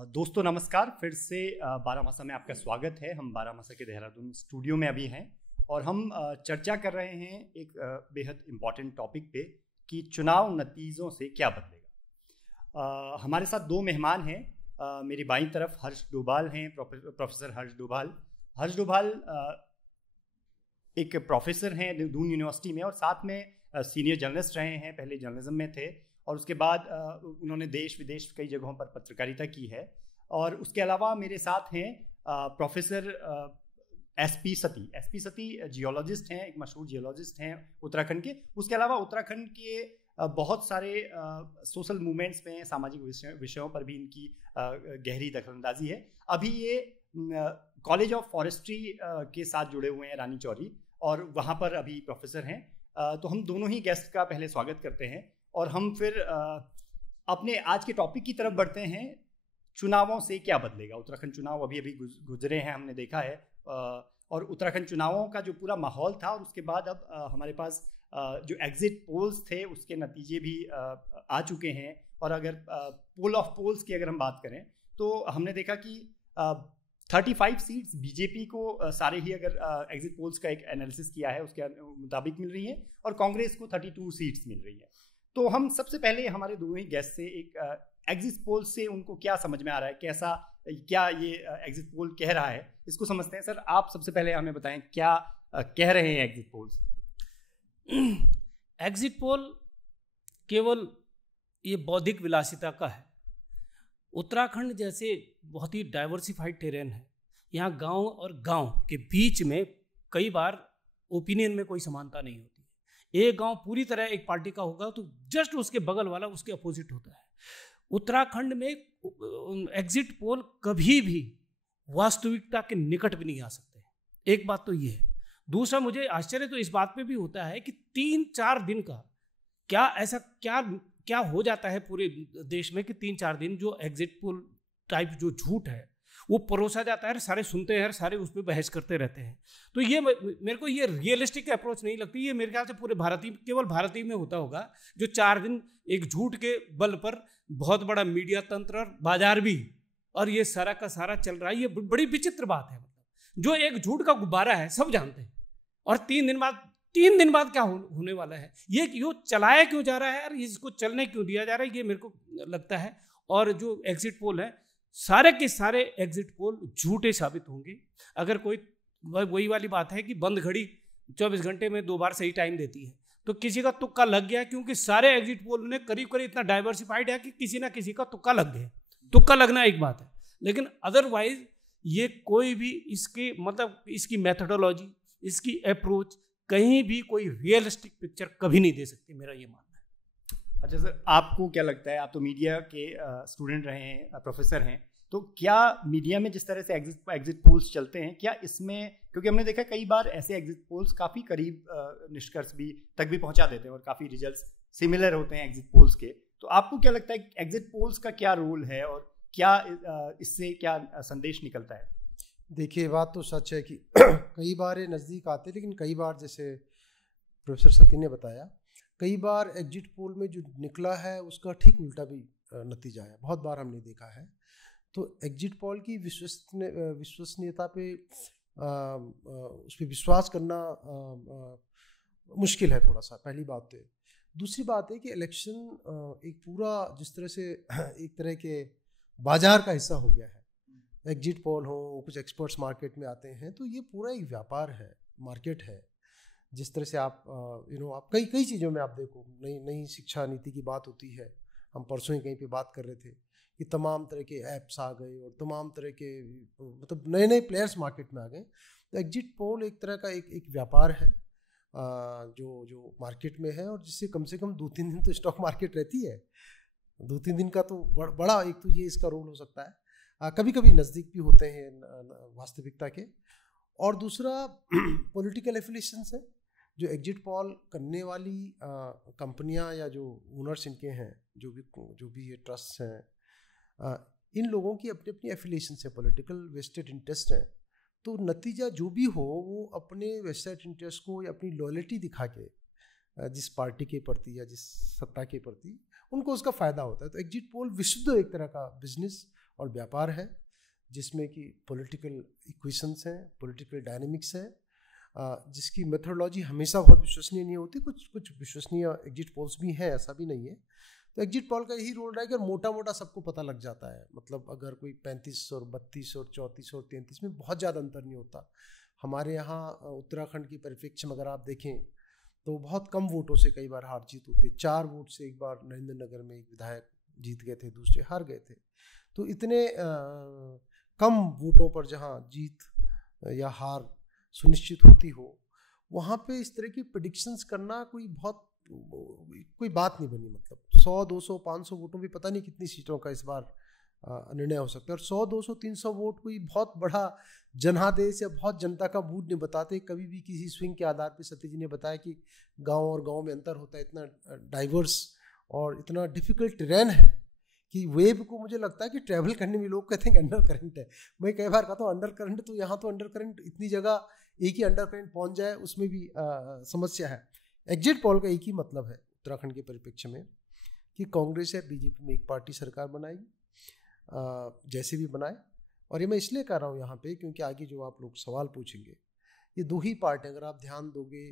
दोस्तों नमस्कार। फिर से बारामासा में आपका स्वागत है। हम बारामासा के देहरादून स्टूडियो में अभी हैं और हम चर्चा कर रहे हैं एक बेहद इम्पॉर्टेंट टॉपिक पे कि चुनाव नतीजों से क्या बदलेगा। हमारे साथ दो मेहमान हैं। मेरी बाईं तरफ हर्ष डोभाल हैं, प्रोफेसर हर्ष डोभाल। हर्ष डोभाल एक प्रोफेसर हैं दून यूनिवर्सिटी में और साथ में सीनियर जर्नलिस्ट रहे हैं। पहले जर्नलिज्म में थे और उसके बाद उन्होंने देश विदेश कई जगहों पर पत्रकारिता की है। और उसके अलावा मेरे साथ हैं प्रोफेसर एसपी सती। एसपी सती जियोलॉजिस्ट हैं, एक मशहूर जियोलॉजिस्ट हैं उत्तराखंड के। उसके अलावा उत्तराखंड के बहुत सारे सोशल मूवमेंट्स में, सामाजिक विषयों पर भी इनकी गहरी दखलंदाजी है। अभी ये कॉलेज ऑफ फॉरेस्ट्री के साथ जुड़े हुए हैं रानी चौरी, और वहाँ पर अभी प्रोफेसर हैं। तो हम दोनों ही गेस्ट का पहले स्वागत करते हैं और हम फिर अपने आज के टॉपिक की तरफ बढ़ते हैं। चुनावों से क्या बदलेगा? उत्तराखंड चुनाव अभी अभी गुजरे हैं, हमने देखा है। और उत्तराखंड चुनावों का जो पूरा माहौल था, और उसके बाद अब हमारे पास जो एग्जिट पोल्स थे उसके नतीजे भी आ चुके हैं। और अगर पोल ऑफ पोल्स की अगर हम बात करें तो हमने देखा कि 35 सीट्स बीजेपी को सारे ही अगर एग्जिट पोल्स का एक एनालिसिस किया है उसके मुताबिक मिल रही हैं, और कांग्रेस को 32 सीट्स मिल रही है। तो हम सबसे पहले हमारे दोनों ही गेस्ट से एक एग्जिट पोल से उनको क्या समझ में आ रहा है, कैसा क्या ये एग्जिट पोल कह रहा है, इसको समझते हैं। सर, आप सबसे पहले हमें बताएं क्या कह रहे हैं एग्जिट पोल्स। एग्जिट पोल केवल ये बौद्धिक विलासिता का है। उत्तराखंड जैसे बहुत ही डाइवर्सिफाइड टेरेन है, यहाँ गांव और गांव के बीच में कई बार ओपिनियन में कोई समानता नहीं होती है। एक गांव पूरी तरह एक पार्टी का होगा तो जस्ट उसके बगल वाला उसके अपोजिट होता है। उत्तराखंड में एग्जिट पोल कभी भी वास्तविकता के निकट भी नहीं आ सकते। एक बात तो ये है। दूसरा, मुझे आश्चर्य तो इस बात पे भी होता है कि 3-4 दिन का क्या ऐसा क्या हो जाता है पूरे देश में कि 3-4 दिन जो एग्जिट पोल टाइप जो झूठ है वो परोसा जाता है, सारे सुनते हैं, सारे उस पर बहस करते रहते हैं। तो ये मेरे को ये रियलिस्टिक अप्रोच नहीं लगती। ये मेरे ख्याल से पूरे केवल भारतीय में होता होगा, जो 4 दिन एक झूठ के बल पर बहुत बड़ा मीडिया तंत्र और बाजार भी, और ये सारा का सारा चल रहा है। ये बड़ी विचित्र बात है। मतलब जो एक झूठ का गुब्बारा है सब जानते हैं, और 3 दिन बाद क्या होने वाला है, ये क्यों चलाया क्यों जा रहा है और इसको चलने क्यों दिया जा रहा है, ये मेरे को लगता है। और जो एग्जिट पोल है, सारे के सारे एग्जिट पोल झूठे साबित होंगे। अगर कोई, वही वाली बात है कि बंद घड़ी 24 घंटे में 2 बार सही टाइम देती है, तो किसी का तुक्का लग गया, क्योंकि सारे एग्जिट पोल ने करीब इतना डाइवर्सिफाइड है कि किसी ना किसी का तुक्का लग गया। तुक्का लगना एक बात है, लेकिन अदरवाइज ये कोई भी इसके मतलब इसकी मेथोडोलॉजी, इसकी अप्रोच कहीं भी कोई रियलिस्टिक पिक्चर कभी नहीं दे सकती, मेरा ये मानना है। अच्छा सर, आपको क्या लगता है? आप तो मीडिया के स्टूडेंट रहे हैं, प्रोफेसर हैं, तो क्या मीडिया में जिस तरह से एग्जिट पोल्स चलते हैं, क्या इसमें, क्योंकि हमने देखा कई बार ऐसे एग्जिट पोल्स काफ़ी करीब निष्कर्ष तक भी पहुंचा देते हैं और काफ़ी रिजल्ट्स सिमिलर होते हैं एग्जिट पोल्स के, तो आपको क्या लगता है एग्जिट पोल्स का क्या रोल है और क्या इससे क्या संदेश निकलता है? देखिए, बात तो सच है कि कई बार ये नज़दीक आते हैं, लेकिन कई बार जैसे प्रोफेसर सती ने बताया, कई बार एग्जिट पोल में जो निकला है उसका ठीक उल्टा भी नतीजा है। बहुत बार हमने देखा है। तो एग्जिट पोल की विश्वसनीयता पे उस पर विश्वास करना मुश्किल है थोड़ा सा, पहली बात तो। दूसरी बात है कि इलेक्शन एक पूरा जिस तरह से एक तरह के बाजार का हिस्सा हो गया है। एग्जिट पोल हो, कुछ एक्सपर्ट्स मार्केट में आते हैं, तो ये पूरा एक व्यापार है, मार्केट है। जिस तरह से आप आप कई चीज़ों में आप देखो, नई शिक्षा नीति की बात होती है। हम परसों ही कहीं पे बात कर रहे थे कि तमाम तरह के ऐप्स आ गए और तमाम तरह के मतलब नए प्लेयर्स मार्केट में आ गए। तो एग्जिट पोल एक तरह का एक व्यापार है जो मार्केट में है, और जिससे कम से कम 2-3 दिन तो स्टॉक मार्केट रहती है। 2-3 दिन का तो बड़ा एक तो ये इसका रोल हो सकता है। कभी कभी नज़दीक भी होते हैं वास्तविकता के। और दूसरा पॉलिटिकल एफिलिएशंस है। जो एग्जिट पोल करने वाली कंपनियां या जो ओनर्स इनके हैं, जो भी ये ट्रस्ट हैं, इन लोगों की अपनी अपनी एफिलिएशंस है, पॉलिटिकल वेस्टेड इंटरेस्ट है। तो नतीजा जो भी हो, वो अपने वेस्टेड इंटरेस्ट को या अपनी लॉयल्टी दिखा के जिस पार्टी के प्रति या जिस सत्ता के प्रति, उनको उसका फ़ायदा होता है। तो एग्जिट पोल विशुद्ध एक तरह का बिजनेस और व्यापार है, जिसमें कि पॉलिटिकल इक्वेशंस हैं, पॉलिटिकल डायनेमिक्स है, जिसकी मेथोडोलॉजी हमेशा बहुत विश्वसनीय नहीं होती। कुछ विश्वसनीय एग्जिट पोल्स भी हैं, ऐसा भी नहीं है। तो एग्जिट पोल का यही रोल रहा है कि मोटा मोटा सबको पता लग जाता है, मतलब अगर कोई 35 और 32 और 34 और 33 में बहुत ज़्यादा अंतर नहीं होता। हमारे यहाँ उत्तराखंड की परिप्रेक्ष्य में अगर आप देखें तो बहुत कम वोटों से कई बार हार जीत होती है। 4 वोट से एक बार नरेंद्र नगर में एक विधायक जीत गए थे, दूसरे हार गए थे। तो इतने कम वोटों पर जहाँ जीत या हार सुनिश्चित होती हो, वहाँ पे इस तरह की प्रेडिक्शंस करना कोई बात नहीं बनी। मतलब 100, 200, 500 वोटों में पता नहीं कितनी सीटों का इस बार निर्णय हो सकता है। और 100, 200, 300 वोट कोई बहुत बड़ा जनादेश या बहुत जनता का मूड नहीं बताते। कभी भी किसी स्विंग के आधार पे सतीश जी ने बताया कि गांव और गांव में अंतर होता है। इतना डाइवर्स और इतना डिफिकल्ट टेरेन है कि वेव को मुझे लगता है कि ट्रैवल करने में लोग कहते हैं कि अंडर करंट है। मैं कई बार कहता हूँ अंडर करंट, तो यहाँ तो अंडर करंट इतनी जगह एक ही अंडर करंट पहुँच जाए उसमें भी समस्या है। एग्जिट पोल का एक ही मतलब है उत्तराखंड के परिप्रेक्ष्य में कि कांग्रेस या बीजेपी में एक पार्टी सरकार बनाएगी, जैसे भी बनाए। और ये मैं इसलिए कह रहा हूँ यहाँ पे क्योंकि आगे जो आप लोग सवाल पूछेंगे, ये 2 ही पार्ट हैं। अगर आप ध्यान दोगे,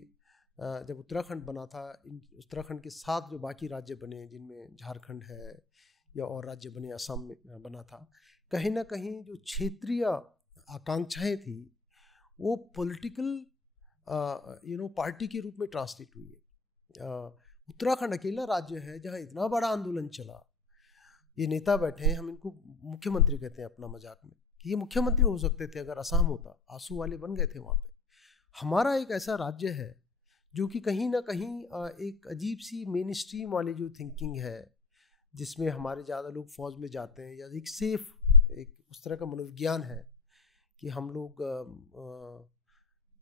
जब उत्तराखंड बना था, उत्तराखंड के 7 जो बाकी राज्य बने, जिनमें झारखंड है या और राज्य बने, असम में बना था, कहीं ना कहीं जो क्षेत्रीय आकांक्षाएं थी वो पॉलिटिकल पार्टी के रूप में ट्रांसलेट हुई है। उत्तराखंड अकेला राज्य है जहाँ इतना बड़ा आंदोलन चला। ये नेता बैठे हैं, हम इनको मुख्यमंत्री कहते हैं अपना मजाक में, कि ये मुख्यमंत्री हो सकते थे अगर असम होता। आंसू वाले बन गए थे वहाँ पे। हमारा एक ऐसा राज्य है जो कि कहीं ना कहीं एक अजीब सी मेन स्ट्रीम वाली जो थिंकिंग है, जिसमें हमारे ज़्यादा लोग फौज में जाते हैं, या एक सेफ एक उस तरह का मनोविज्ञान है कि हम लोग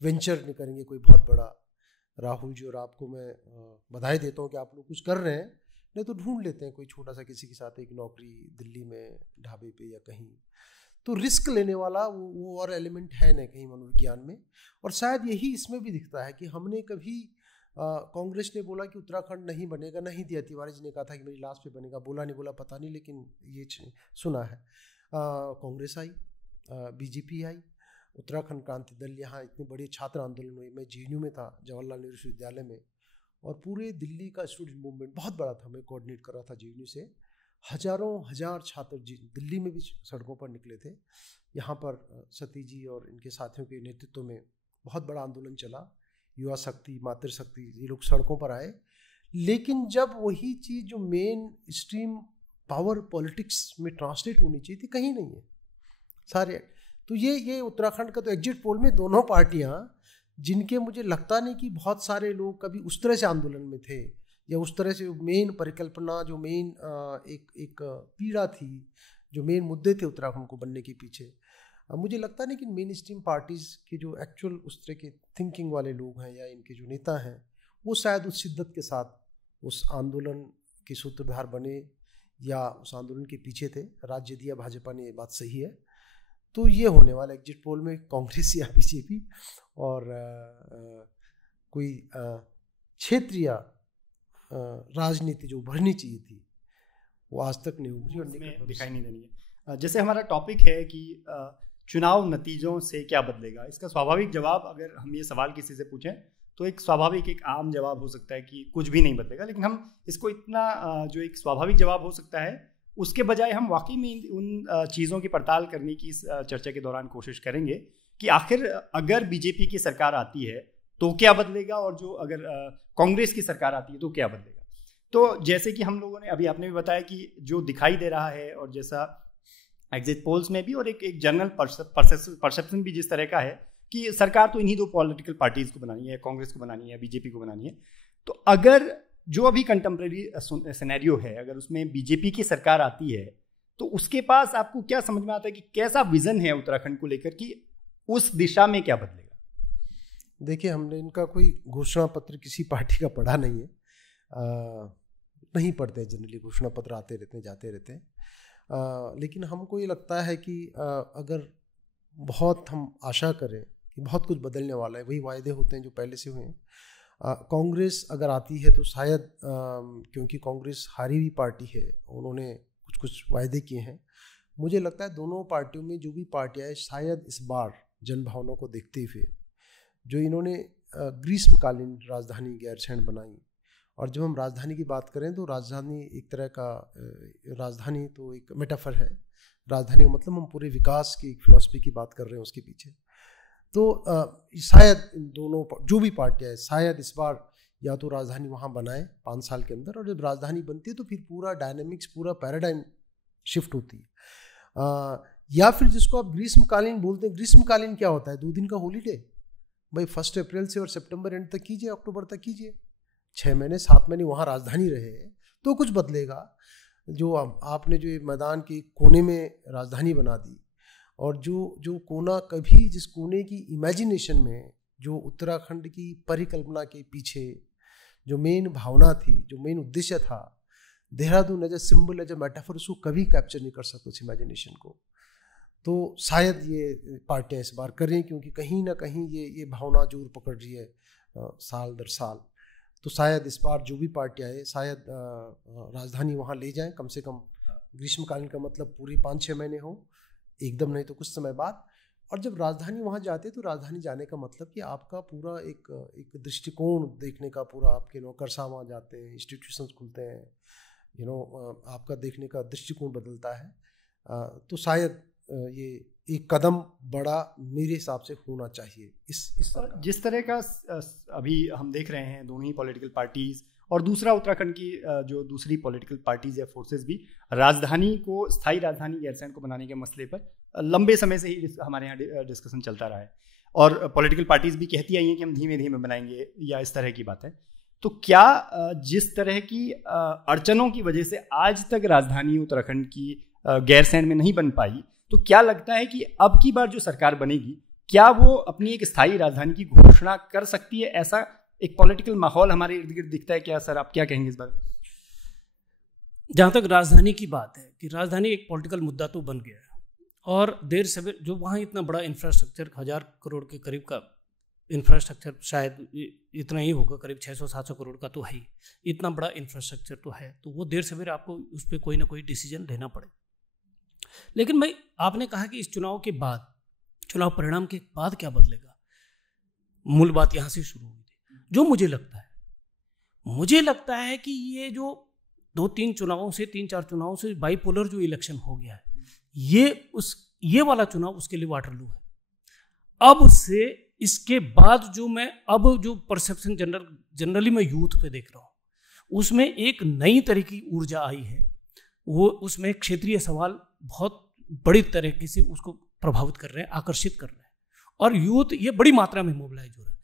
वेंचर नहीं करेंगे कोई बहुत बड़ा। राहुल जी और आपको मैं बधाई देता हूँ कि आप लोग कुछ कर रहे हैं, नहीं तो ढूंढ लेते हैं कोई छोटा सा किसी के साथ एक नौकरी दिल्ली में ढाबे पे या कहीं। तो रिस्क लेने वाला वो और एलिमेंट है नहीं कहीं मनोविज्ञान में। और शायद यही इसमें भी दिखता है कि हमने कभी कांग्रेस ने बोला कि उत्तराखंड नहीं बनेगा, नहीं दिया। तिवारी जी ने कहा था कि मेरी लास्ट पे बनेगा, बोला नहीं बोला पता नहीं, लेकिन ये सुना है। कांग्रेस आई, बीजेपी आई, उत्तराखंड क्रांति दल, यहाँ इतने बड़े छात्र आंदोलन हुए। मैं JNU में था, जवाहरलाल नेहरू विश्वविद्यालय में, और पूरे दिल्ली का स्टूडेंट मूवमेंट बहुत बड़ा था। मैं कोऑर्डिनेट कर रहा था JNU से। हजारों हजार छात्र दिल्ली में भी सड़कों पर निकले थे। यहाँ पर सतीश जी और इनके साथियों के नेतृत्व में बहुत बड़ा आंदोलन चला। युवा शक्ति, मातृशक्ति, ये लोग सड़कों पर आए। लेकिन जब वही चीज़ जो मेन स्ट्रीम पावर पॉलिटिक्स में ट्रांसलेट होनी चाहिए थी, कहीं नहीं है सारे। तो ये उत्तराखंड का तो एग्जिट पोल में दोनों पार्टियां, जिनके मुझे लगता नहीं कि बहुत सारे लोग कभी उस तरह से आंदोलन में थे, या उस तरह से मेन परिकल्पना, जो मेन एक पीड़ा थी, जो मेन मुद्दे थे उत्तराखंड को बनने के पीछे, मुझे लगता नहीं कि मेन स्ट्रीम पार्टीज़ के जो एक्चुअल उस तरह के थिंकिंग वाले लोग हैं या इनके जो नेता हैं, वो शायद उस शिद्दत के साथ उस आंदोलन के सूत्रधार बने या उस आंदोलन के पीछे थे। राज्य दिया भाजपा ने, ये बात सही है। तो ये होने वाला एग्जिट पोल में कांग्रेस या बीजेपी और कोई क्षेत्रीय राजनीति जो उभरनी चाहिए थी, वो आज तक नहीं उभरी और दिखाई नहीं देनी है। जैसे हमारा टॉपिक है कि चुनाव नतीजों से क्या बदलेगा, इसका स्वाभाविक जवाब, अगर हम ये सवाल किसी से पूछें तो एक स्वाभाविक, एक आम जवाब हो सकता है कि कुछ भी नहीं बदलेगा। लेकिन हम इसको इतना जो एक स्वाभाविक जवाब हो सकता है, उसके बजाय हम वाकई में उन चीज़ों की पड़ताल करने की इस चर्चा के दौरान कोशिश करेंगे कि आखिर अगर बीजेपी की सरकार आती है तो क्या बदलेगा, और जो अगर कांग्रेस की सरकार आती है तो क्या बदलेगा। तो जैसे कि हम लोगों ने अभी, आपने भी बताया कि जो दिखाई दे रहा है, और जैसा एग्जिट पोल्स में भी और एक जनरल परसेप्शन भी जिस तरह का है कि सरकार तो इन्हीं 2 पॉलिटिकल पार्टीज को बनानी है, कांग्रेस को बनानी है, बीजेपी को बनानी है। तो अगर जो अभी कंटेम्प्रेरी सिनेरियो है, अगर उसमें बीजेपी की सरकार आती है तो उसके पास आपको क्या समझ में आता है कि कैसा विजन है उत्तराखंड को लेकर, कि उस दिशा में क्या बदलेगा? देखिए, हमने इनका कोई घोषणा पत्र किसी पार्टी का पढ़ा नहीं है। नहीं पढ़ते जनरली, घोषणा पत्र आते रहते हैं, जाते रहते हैं। लेकिन हमको ये लगता है कि अगर बहुत हम आशा करें कि बहुत कुछ बदलने वाला है, वही वायदे होते हैं जो पहले से हुए हैं। कांग्रेस अगर आती है तो शायद, क्योंकि कांग्रेस हारी हुई पार्टी है, उन्होंने कुछ वायदे किए हैं, मुझे लगता है दोनों पार्टियों में जो भी पार्टियां हैं शायद इस बार जनभावना को देखते हुए जो इन्होंने ग्रीष्मकालीन राजधानी गैरसैंण बनाई, और जब हम राजधानी की बात करें तो राजधानी एक तरह का राजधानी तो एक मेटाफर है। राजधानी का मतलब हम पूरे विकास की फिलॉसफी की बात कर रहे हैं उसके पीछे। तो शायद दोनों जो भी पार्टियां हैं शायद इस बार या तो राजधानी वहाँ बनाए 5 साल के अंदर, और जब राजधानी बनती है तो फिर पूरा डायनेमिक्स, पूरा पैराडाइम शिफ्ट होती है। या फिर जिसको आप ग्रीष्मकालीन बोलते हैं, ग्रीष्मकालीन क्या होता है? 2 दिन का हॉलीडे भाई 1 अप्रैल से और सितंबर एंड तक कीजिए, अक्टूबर तक कीजिए, 6 महीने 7 महीने वहाँ राजधानी रहे तो कुछ बदलेगा। जो आपने जो मैदान के कोने में राजधानी बना दी, और जो कोना कभी जिस कोने की इमेजिनेशन में जो उत्तराखंड की परिकल्पना के पीछे जो मेन भावना थी, जो मेन उद्देश्य था, Dehradun as a symbol, as a metaphor, उसको कभी कैप्चर नहीं कर सकते उस इमेजिनेशन को। तो शायद ये पार्टियां इस बार करें, क्योंकि कहीं ना कहीं ये भावना जोर पकड़ रही है साल दर साल। तो शायद इस बार जो भी पार्टियां हैं शायद राजधानी वहाँ ले जाएं, कम से कम ग्रीष्मकालीन का मतलब पूरी 5-6 महीने हो, एकदम नहीं तो कुछ समय बाद। और जब राजधानी वहाँ जाते हैं तो राजधानी जाने का मतलब कि आपका पूरा एक दृष्टिकोण देखने का, पूरा आपके नौकरशाह वहाँ जाते हैं, इंस्टीट्यूशंस खुलते हैं, आपका देखने का दृष्टिकोण बदलता है। तो शायद ये एक कदम बड़ा मेरे हिसाब से होना चाहिए इस तरह। जिस तरह का अभी हम देख रहे हैं दोनों ही पॉलिटिकल पार्टीज, और दूसरा उत्तराखंड की जो दूसरी पॉलिटिकल पार्टीज या फोर्सेस भी राजधानी को, स्थायी राजधानी गैरसैंण को बनाने के मसले पर लंबे समय से ही हमारे यहाँ डिस्कशन चलता रहा है, और पॉलिटिकल पार्टीज भी कहती आई हैं कि हम धीमे धीमे बनाएंगे या इस तरह की बात है। तो क्या जिस तरह की अड़चनों की वजह से आज तक राजधानी उत्तराखंड की गैरसैंण में नहीं बन पाई, तो क्या लगता है कि अब की बार जो सरकार बनेगी, क्या वो अपनी एक स्थायी राजधानी की घोषणा कर सकती है? ऐसा एक पॉलिटिकल माहौल हमारे इर्द गिर्द दिखता है क्या सर? आप क्या कहेंगे इस बार? जहाँ तक राजधानी की बात है कि राजधानी एक पॉलिटिकल मुद्दा तो बन गया है, और देर से जो वहाँ इतना बड़ा इंफ्रास्ट्रक्चर, 1000 करोड़ के करीब का इंफ्रास्ट्रक्चर, शायद इतना ही होगा, करीब 600-700 करोड़ का तो है ही, इतना बड़ा इंफ्रास्ट्रक्चर तो है, तो वो देर सवेर आपको उस पर कोई ना कोई डिसीजन लेना पड़े। लेकिन भाई आपने कहा कि इस चुनाव के बाद, चुनाव परिणाम के बाद क्या बदलेगा, मूल बात यहाँ से शुरू हुई थी। जो मुझे लगता है कि ये जो 2-3 चुनावों से, 3-4 चुनावों से बाइपोलर जो इलेक्शन हो गया है, ये वाला चुनाव उसके लिए वाटरलू है। अब से इसके बाद जो परसेप्शन जनरली मैं यूथ पे देख रहा हूँ, उसमें एक नई तरह की ऊर्जा आई है। वो उसमें क्षेत्रीय सवाल बहुत बड़ी तरीके से उसको प्रभावित कर रहे हैं, आकर्षित कर रहे हैं, और यूथ ये बड़ी मात्रा में मोबिलाइज हो रहा है।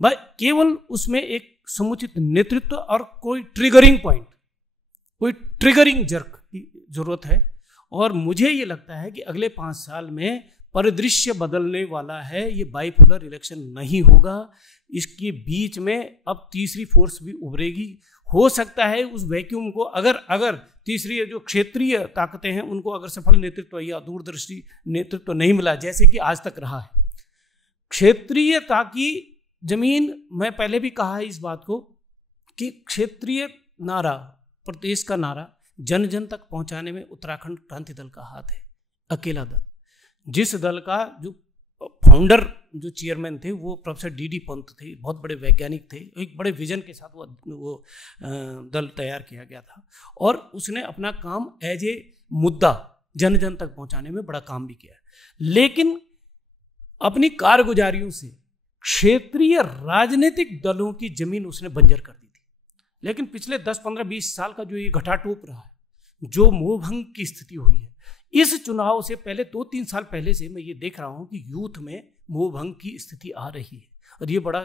भाई केवल उसमें एक समुचित नेतृत्व और कोई ट्रिगरिंग पॉइंट, कोई ट्रिगरिंग जर्क की जरूरत है। और मुझे ये लगता है कि अगले 5 साल में परिदृश्य बदलने वाला है। ये बाइपोलर इलेक्शन नहीं होगा, इसके बीच में अब तीसरी फोर्स भी उभरेगी। हो सकता है उस वैक्यूम को अगर तीसरी जो क्षेत्रीय ताकतें हैं उनको अगर सफल नेतृत्व या दूरदर्शी नेतृत्व नहीं मिला, जैसे कि आज तक रहा है, क्षेत्रीयता की जमीन, मैं पहले भी कहा है इस बात को कि क्षेत्रीय नारा, प्रदेश का नारा जन जन तक पहुंचाने में उत्तराखंड क्रांति दल का हाथ है, अकेला दल। जिस दल का जो फाउंडर, जो चेयरमैन थे, वो प्रोफेसर डी पंत थे, बहुत बड़े वैज्ञानिक थे, एक बड़े विजन के साथ वो दल तैयार किया गया था, और उसने अपना काम एज ए मुद्दा जन जन तक पहुंचाने में बड़ा काम भी किया। लेकिन अपनी कारगुजारियों से क्षेत्रीय राजनीतिक दलों की जमीन उसने बंजर कर दी थी। लेकिन पिछले 10, 15, 20 साल का जो ये घटाटोप रहा है, जो मोहभंग की स्थिति हुई है, इस चुनाव से पहले 2-3 साल पहले से मैं ये देख रहा हूं कि यूथ में मोहभंग की स्थिति आ रही है, और ये बड़ा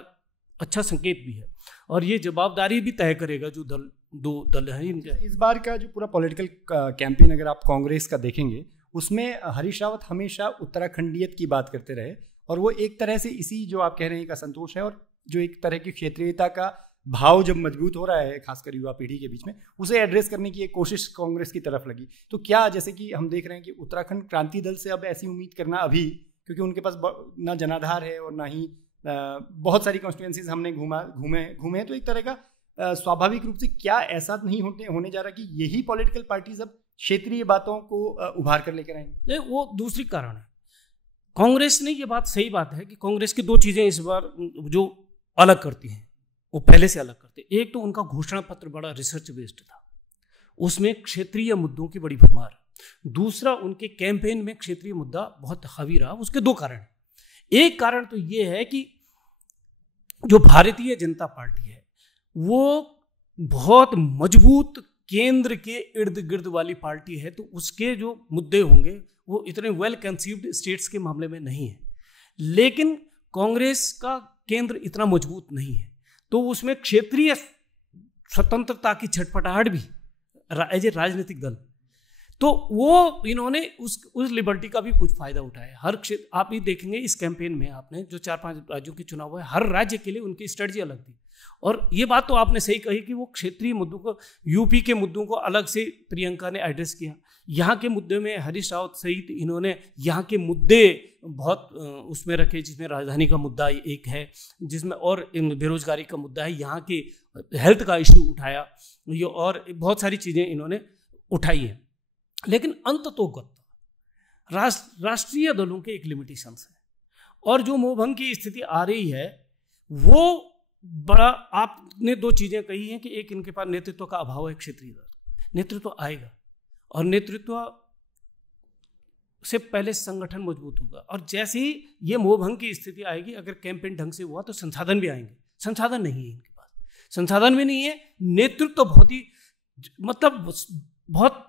अच्छा संकेत भी है, और ये जवाबदारी भी तय करेगा जो दो दल हैं इनका। इस बार का जो पूरा पॉलिटिकल कैंपेन अगर आप कांग्रेस का देखेंगे, उसमें हरीश रावत हमेशा उत्तराखंडियत की बात करते रहे, और वो एक तरह से इसी जो आप कह रहे हैं का संतोष है, और जो एक तरह की क्षेत्रीयता का भाव जब मजबूत हो रहा है खासकर युवा पीढ़ी के बीच में, उसे एड्रेस करने की एक कोशिश कांग्रेस की तरफ लगी। तो क्या, जैसे कि हम देख रहे हैं कि उत्तराखंड क्रांति दल से अब ऐसी उम्मीद करना अभी, क्योंकि उनके पास ना जनाधार है और ना ही बहुत सारी कॉन्स्टिट्यूएंसीज हमने घूमे, तो एक तरह का स्वाभाविक रूप से क्या ऐसा नहीं होने जा रहा कि यही पॉलिटिकल पार्टीज अब क्षेत्रीय बातों को उभार कर लेकर आएंगे? वो दूसरी कारण है। कांग्रेस ने, ये बात सही बात है कि कांग्रेस की दो चीजें इस बार जो अलग करती हैं, वो पहले से अलग करते हैं। एक तो उनका घोषणा पत्र बड़ा रिसर्च बेस्ड था, उसमें क्षेत्रीय मुद्दों की बड़ी भरमार। दूसरा, उनके कैंपेन में क्षेत्रीय मुद्दा बहुत हावी रहा। उसके दो कारण। एक कारण तो ये है कि जो भारतीय जनता पार्टी है वो बहुत मजबूत केंद्र के इर्द गिर्द वाली पार्टी है, तो उसके जो मुद्दे होंगे वो इतने वेल कंसीव्ड स्टेट्स के मामले में नहीं है। लेकिन कांग्रेस का केंद्र इतना मजबूत नहीं है, तो उसमें क्षेत्रीय स्वतंत्रता की छटपटाहट भी एज ए राजनीतिक दल, तो वो इन्होंने उस लिबर्टी का भी कुछ फायदा उठाया। हर क्षेत्र आप ही देखेंगे इस कैंपेन में, आपने जो 4-5 राज्यों के चुनाव हुए, हर राज्य के लिए उनकी स्ट्रेटजी अलग थी। और ये बात तो आपने सही कही कि वो क्षेत्रीय मुद्दों को, यूपी के मुद्दों को अलग से प्रियंका ने एड्रेस किया। यहाँ के मुद्दे में हरीश रावत सहित इन्होंने यहाँ के मुद्दे बहुत उसमें रखे, जिसमें राजधानी का मुद्दा एक है, जिसमें और बेरोजगारी का मुद्दा है, यहाँ के हेल्थ का इश्यू उठाया, ये और बहुत सारी चीज़ें इन्होंने उठाई हैं। लेकिन अंततोगत राष्ट्रीय दलों के एक लिमिटेशंस है, और जो मोहभंग की स्थिति आ रही है वो बड़ा, आपने दो चीजें कही हैं कि एक, इनके पास नेतृत्व का अभाव है। क्षेत्रीय दल नेतृत्व आएगा, और नेतृत्व से पहले संगठन मजबूत होगा, और जैसे ही ये मोहभंग की स्थिति आएगी, अगर कैंपेन ढंग से हुआ तो संसाधन भी आएंगे। संसाधन नहीं है इनके पास, संसाधन भी नहीं है, नेतृत्व बहुत ही मतलब बहुत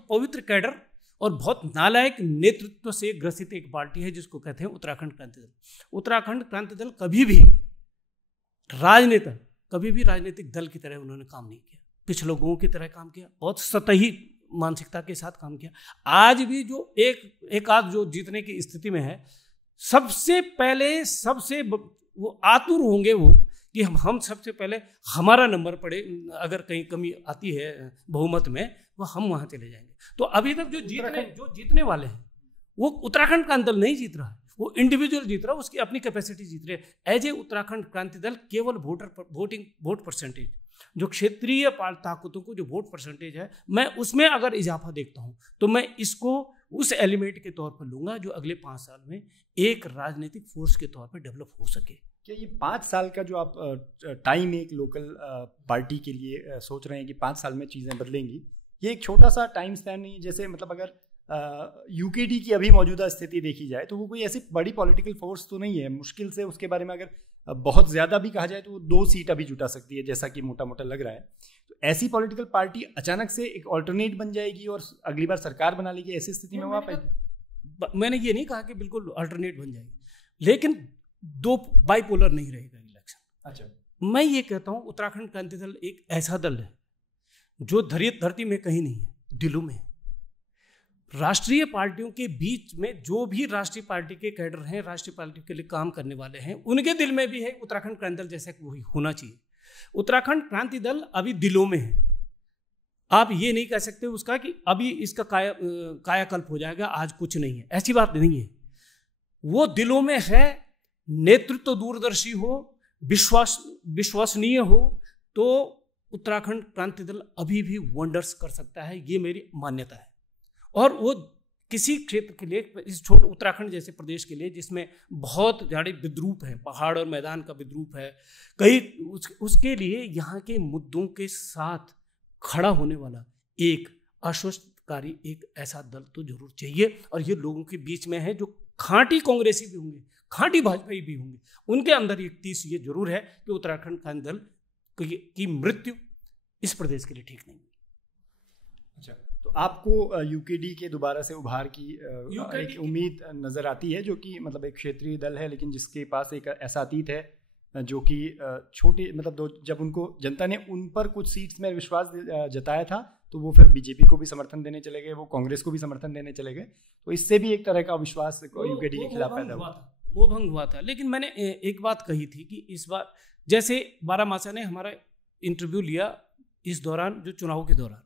पवित्र कैडर और बहुत नालायक नेतृत्व से ग्रसित एक पार्टी है जिसको कहते हैं उत्तराखंड क्रांति दल। उत्तराखंड क्रांति दल कभी भी राजनीतिक दल की तरह उन्होंने काम नहीं किया, पिछले लोगों की तरह काम किया, बहुत सतही मानसिकता के साथ काम किया। आज भी जो एक आध जो जीतने की स्थिति में है, सबसे पहले वो आतुर होंगे वो कि हम सबसे पहले हमारा नंबर पड़े, अगर कहीं कमी आती है बहुमत में, वो हम वहां चले जाएंगे। तो अभी तक जो जीतने वाले हैं वो उत्तराखंड क्रांति दल नहीं जीत रहा है, वो इंडिविजुअल जीत रहा है, उसकी अपनी कैपेसिटी जीत रही है। एज ए उत्तराखंड क्रांति दल केवल वोट परसेंटेज, जो क्षेत्रीय ताकतों को जो वोट परसेंटेज है, मैं उसमें अगर इजाफा देखता हूं तो मैं इसको उस एलिमेंट के तौर पर लूंगा जो अगले 5 साल में एक राजनीतिक फोर्स के तौर पर डेवलप हो सके। क्या ये 5 साल का जो आप टाइम एक लोकल पार्टी के लिए सोच रहे हैं कि 5 साल में चीज़ें बदलेंगी, ये एक छोटा सा टाइम स्पैन नहीं? जैसे मतलब अगर यूकेडी की अभी मौजूदा स्थिति देखी जाए तो वो कोई ऐसी बड़ी पॉलिटिकल फोर्स तो नहीं है, मुश्किल से उसके बारे में अगर बहुत ज़्यादा भी कहा जाए तो वो 2 सीट अभी जुटा सकती है, जैसा कि मोटा मोटा लग रहा है। तो ऐसी पॉलिटिकल पार्टी अचानक से एक ऑल्टरनेट बन जाएगी और अगली बार सरकार बना लेगी, ऐसी स्थिति में वो आ पाएगी? मैंने ये नहीं कहा कि बिल्कुल अल्टरनेट बन जाएगी, लेकिन 2 बाइपोलर नहीं रहेगा इलेक्शन। अच्छा, मैं ये कहता हूँ उत्तराखंड क्रांति दल एक ऐसा दल है जो धरती में कहीं नहीं है, दिलों में। राष्ट्रीय पार्टियों के बीच में जो भी राष्ट्रीय पार्टी के कैडर हैं, राष्ट्रीय पार्टी के लिए काम करने वाले हैं, उनके दिल में भी है उत्तराखंड क्रांति दल जैसा वही होना चाहिए। उत्तराखंड क्रांति दल अभी दिलों में है, आप ये नहीं कह सकते उसका कि अभी इसका कायाकल्प हो जाएगा, आज कुछ नहीं है, ऐसी बात नहीं है। वो दिलों में है, नेतृत्व दूरदर्शी हो, विश्वसनीय हो, तो उत्तराखंड क्रांति दल अभी भी वंडर्स कर सकता है, ये मेरी मान्यता है। और वो किसी क्षेत्र के लिए, इस छोटे उत्तराखंड जैसे प्रदेश के लिए जिसमें बहुत ज़्यादा विद्रूप है, पहाड़ और मैदान का विद्रूप है, उसके लिए यहाँ के मुद्दों के साथ खड़ा होने वाला एक आश्वस्तकारी एक ऐसा दल तो जरूर चाहिए। और ये लोगों के बीच में है जो खांटी कांग्रेसी भी होंगे, खांटी भाजपाई भी होंगे, उनके अंदर एक तीस ये जरूर है कि उत्तराखंड क्रांति दल की मृत्यु इस प्रदेश के लिए ठीक नहीं। अच्छा, तो आपको यूकेडी के दोबारा से उभार की एक उम्मीद नजर आती है, जो कि मतलब एक क्षेत्रीय दल है लेकिन जिसके पास एक ऐसा अतीत है जो कि छोटे मतलब जब उनको जनता ने उन पर कुछ सीट्स में विश्वास जताया था तो वो फिर बीजेपी को भी समर्थन देने चले गए, वो कांग्रेस को भी समर्थन देने चले गए, तो इससे भी एक तरह का विश्वास यूकेडी के खिलाफ पैदा हुआ, वो भंग हुआ था। लेकिन मैंने एक बात कही थी कि इस बार जैसे बारामासा ने हमारा इंटरव्यू लिया इस दौरान, जो चुनाव के दौरान,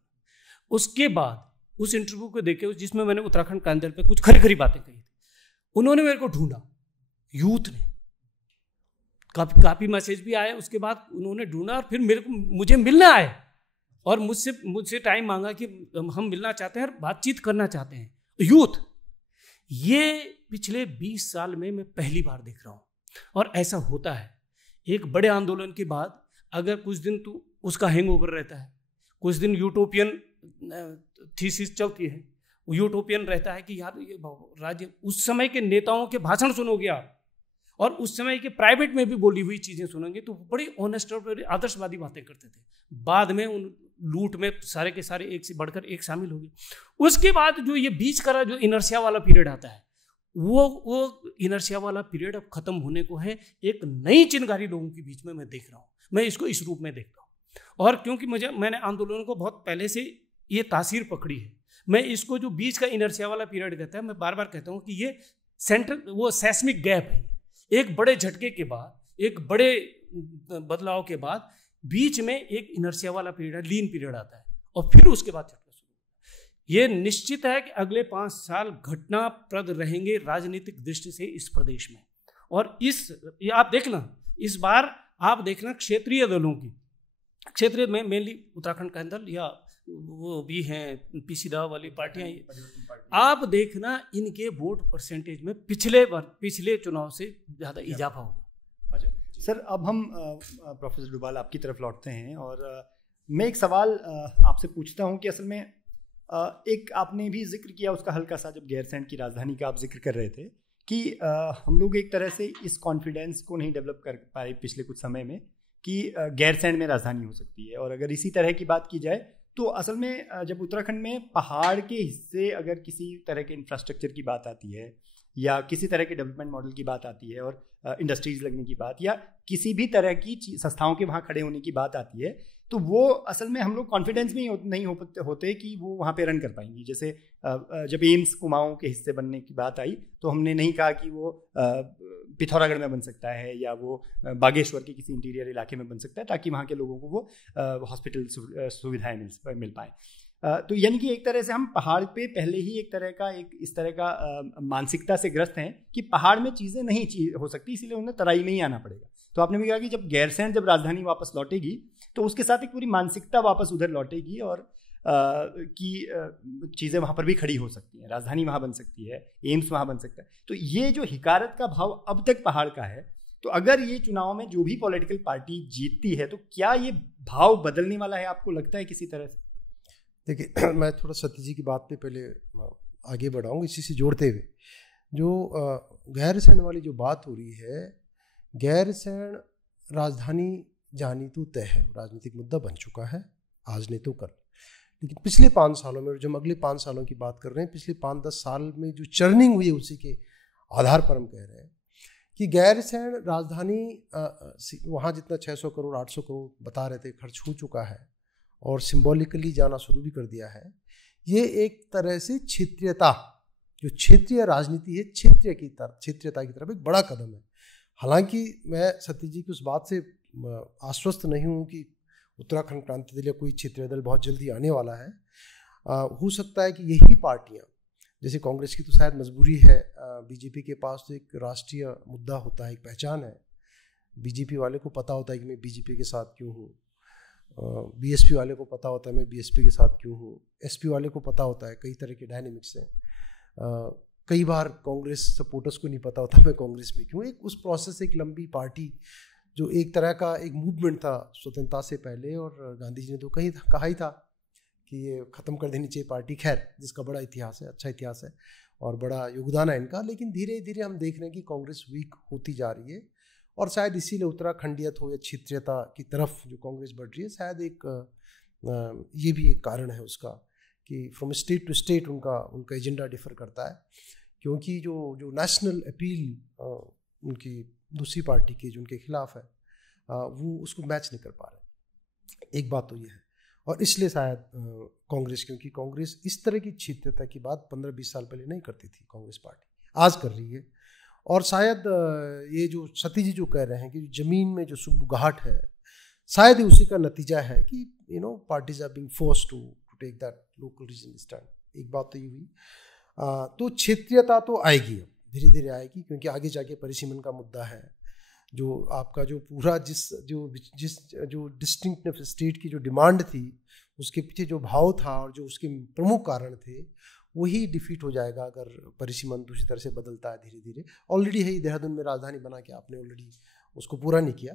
उसके बाद उस इंटरव्यू को देखे जिसमें मैंने उत्तराखंड क्रांति दल पे कुछ खरी खरी बातें कही थी, उन्होंने मेरे को ढूंढा, यूथ ने काफ़ी मैसेज भी आए, उसके बाद उन्होंने ढूंढा और फिर मुझे मिलना आए और मुझसे टाइम मांगा कि हम मिलना चाहते हैं और बातचीत करना चाहते हैं। यूथ, ये पिछले 20 साल में मैं पहली बार देख रहा हूँ। और ऐसा होता है, एक बड़े आंदोलन के बाद अगर कुछ दिन तो उसका हैंगओवर रहता है, कुछ दिन यूटोपियन थीसिस चलती है, यूटोपियन रहता है कि यार ये राज्य, उस समय के नेताओं के भाषण सुनोगे आप और उस समय के प्राइवेट में भी बोली हुई चीज़ें सुनेंगे तो बड़ी ऑनेस्ट और बड़ी आदर्शवादी बातें करते थे। बाद में उन लूट में सारे के सारे एक से बढ़कर एक शामिल हो गए। उसके बाद जो ये बीच का जो इनर्शिया वाला पीरियड आता है, वो इनर्शिया वाला पीरियड अब खत्म होने को है। एक नई चिनगारी लोगों के बीच में मैं देख रहा हूँ, मैं इसको इस रूप में देखता हूँ। और क्योंकि मैंने आंदोलनों को बहुत पहले से ये तासीर पकड़ी है, मैं इसको जो बीच का इनर्शिया वाला पीरियड कहता है, मैं बार बार कहता हूँ कि ये सेंट्रल वो सेस्मिक गैप है। एक बड़े झटके के बाद, एक बड़े बदलाव के बाद बीच में एक इनर्शिया वाला पीरियड, लीन पीरियड आता है और फिर उसके बाद झटका शुरू। ये निश्चित है कि अगले 5 साल घटनाप्रद रहेंगे राजनीतिक दृष्टि से इस प्रदेश में। और ये आप देखना, इस बार आप देखना क्षेत्रीय दलों की, क्षेत्रीय में मेनली उत्तराखंड का दल या वो भी हैं पीसीदा वाली पार्टियां, आप देखना इनके वोट परसेंटेज में पिछले चुनाव से ज़्यादा इजाफा होगा। अच्छा सर, अब हम प्रोफेसर डोभाल आपकी तरफ लौटते हैं और मैं एक सवाल आपसे पूछता हूं कि असल में एक आपने भी जिक्र किया उसका हल्का सा, जब गैरसैंण की राजधानी का आप जिक्र कर रहे थे कि हम लोग एक तरह से इस कॉन्फिडेंस को नहीं डेवलप कर पाए पिछले कुछ समय में कि गैरसैंण में राजधानी हो सकती है। और अगर इसी तरह की बात की जाए तो असल में जब उत्तराखंड में पहाड़ के हिस्से अगर किसी तरह के इंफ्रास्ट्रक्चर की बात आती है या किसी तरह के डेवलपमेंट मॉडल की बात आती है और इंडस्ट्रीज लगने की बात या किसी भी तरह की संस्थाओं के वहाँ खड़े होने की बात आती है, तो वो असल में हम लोग कॉन्फिडेंस में नहीं होते कि वो वहाँ पे रन कर पाएंगी। जैसे जब एम्स कुमाऊं के हिस्से बनने की बात आई तो हमने नहीं कहा कि वो पिथौरागढ़ में बन सकता है या वो बागेश्वर के किसी इंटीरियर इलाके में बन सकता है ताकि वहाँ के लोगों को वो हॉस्पिटल सुविधाएं मिल पाए। तो यानी कि एक तरह से हम पहाड़ पे पहले ही इस तरह का मानसिकता से ग्रस्त हैं कि पहाड़ में चीज़ें नहीं हो सकती, इसीलिए उन्हें तराई में ही आना पड़ेगा। तो आपने भी कहा कि जब गैरसैंण जब राजधानी वापस लौटेगी तो उसके साथ एक पूरी मानसिकता वापस उधर लौटेगी और कि चीज़ें वहाँ पर भी खड़ी हो सकती हैं, राजधानी वहाँ बन सकती है, एम्स वहाँ बन सकता है। तो ये जो हिकारत का भाव अब तक पहाड़ का है, तो अगर ये चुनाव में जो भी पॉलिटिकल पार्टी जीतती है तो क्या ये भाव बदलने वाला है, आपको लगता है किसी तरह से? देखिए, मैं थोड़ा सतीश जी की बात पे पहले आगे बढ़ाऊँगा इसी से जोड़ते हुए। जो गैरसैंण वाली जो बात हो रही है, गैरसैंण राजधानी जानी तो तय है, राजनीतिक मुद्दा बन चुका है, आज नहीं तो कल। लेकिन पिछले 5 सालों में, जब हम अगले 5 सालों की बात कर रहे हैं, पिछले 5-10 साल में जो चर्निंग हुई है उसी के आधार पर हम कह रहे हैं कि गैरसैंण राजधानी वहाँ जितना 600 करोड़ 800 करोड़ बता रहे थे खर्च हो चुका है और सिंबॉलिकली जाना शुरू भी कर दिया है। ये एक तरह से क्षेत्रीयता, जो क्षेत्रीय राजनीति है, क्षेत्रीयता की तरफ एक बड़ा कदम है। हालांकि मैं सतीश जी की उस बात से आश्वस्त नहीं हूँ कि उत्तराखंड क्रांति दल या कोई क्षेत्रीय दल बहुत जल्दी आने वाला है। हो सकता है कि यही पार्टियाँ, जैसे कांग्रेस की तो शायद मजबूरी है, बीजेपी के पास तो एक राष्ट्रीय मुद्दा होता है, एक पहचान है, बीजेपी वाले को पता होता है कि मैं बीजेपी के साथ क्यों हूँ, बीएसपी वाले को पता होता है मैं बीएसपी के साथ क्यों हूँ, एसपी वाले को पता होता है, कई तरह के डायनेमिक्स हैं। कई बार कांग्रेस सपोर्टर्स को नहीं पता होता मैं कांग्रेस में क्यों। एक उस प्रोसेस, एक लंबी पार्टी जो एक तरह का एक मूवमेंट था स्वतंत्रता से पहले, और गांधी जी ने तो कहा ही था कि ये ख़त्म कर देनी चाहिए पार्टी। खैर, जिसका बड़ा इतिहास है, अच्छा इतिहास है और बड़ा योगदान है इनका। लेकिन धीरे धीरे हम देख रहे हैं कि कांग्रेस वीक होती जा रही है और शायद इसीलिए उत्तराखंडियत हो या क्षेत्रीयता की तरफ जो कांग्रेस बढ़ रही है, शायद एक ये भी एक कारण है उसका कि फ्रॉम स्टेट टू स्टेट उनका एजेंडा डिफर करता है, क्योंकि जो नेशनल अपील उनकी दूसरी पार्टी की जो उनके खिलाफ है वो उसको मैच नहीं कर पा रहे। एक बात तो ये है, और इसलिए शायद कांग्रेस, क्योंकि कांग्रेस इस तरह की क्षेत्रीयता की बात 15-20 साल पहले नहीं करती थी, कांग्रेस पार्टी आज कर रही है। और शायद ये जो सतीश जी जो कह रहे हैं कि ज़मीन में जो सुगबुगाहट है, शायद ही उसी का नतीजा है कि parties are being forced to take that local regional stand. एक बात तो ये हुई। तो क्षेत्रीयता तो आएगी, अब धीरे धीरे आएगी, क्योंकि आगे जाके परिसीमन का मुद्दा है, जो आपका जो पूरा जो डिस्टिंक्ट स्टेट की जो डिमांड थी, उसके पीछे जो भाव था और जो उसके प्रमुख कारण थे, वही डिफीट हो जाएगा अगर परिसीमन दूसरी तरह से बदलता है धीरे धीरे। ऑलरेडी है देहरादून में राजधानी बना के, आपने ऑलरेडी उसको पूरा नहीं किया।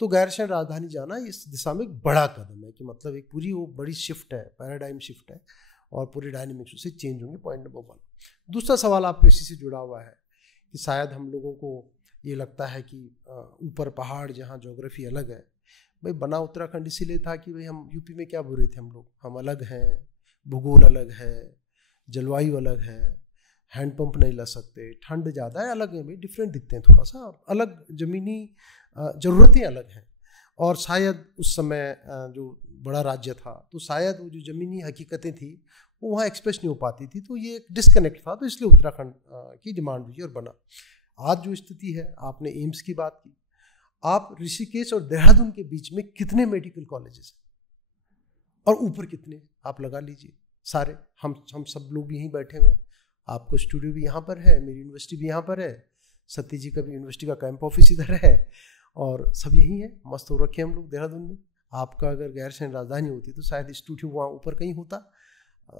तो गैर शहर राजधानी जाना इस दिशा में एक बड़ा कदम है कि मतलब एक पूरी वो बड़ी शिफ्ट है, पैराडाइम शिफ्ट है और पूरे डायनेमिक्स उससे चेंज होंगे। Point number 1। दूसरा सवाल आपके इसी से जुड़ा हुआ है कि शायद हम लोगों को ये लगता है कि ऊपर पहाड़ जहाँ ज्योग्राफी अलग है। भाई बना उत्तराखंड इसीलिए था कि भाई हम यूपी में क्या बुरे थे हम अलग हैं, भूगोल अलग है, जलवायु अलग है, हैंडपंप नहीं ला सकते, ठंड ज़्यादा है, अलग है भाई, डिफरेंट दिखते हैं, थोड़ा सा अलग ज़मीनी ज़रूरतें अलग हैं। और शायद उस समय जो बड़ा राज्य था तो शायद वो जो ज़मीनी हकीकतें थी वो वहाँ एक्सप्रेस नहीं हो पाती थी, तो ये एक डिस्कनेक्ट था, तो इसलिए उत्तराखंड की डिमांड हुई और बना। आज जो स्थिति है, आपने एम्स की बात की, आप ऋषिकेश और देहरादून के बीच में कितने मेडिकल कॉलेजेस हैं और ऊपर कितने आप लगा लीजिए सारे। हम सब लोग यहीं बैठे हुए हैं, आपको स्टूडियो भी यहाँ पर है, मेरी यूनिवर्सिटी भी यहाँ पर है, सत्य जी का भी यूनिवर्सिटी का कैंप ऑफिस इधर है और सब यहीं है, मस्त हो रखे हम लोग देहरादून में। आपका अगर गैर शहर राजधानी होती तो शायद स्टूडियो वहाँ ऊपर कहीं होता,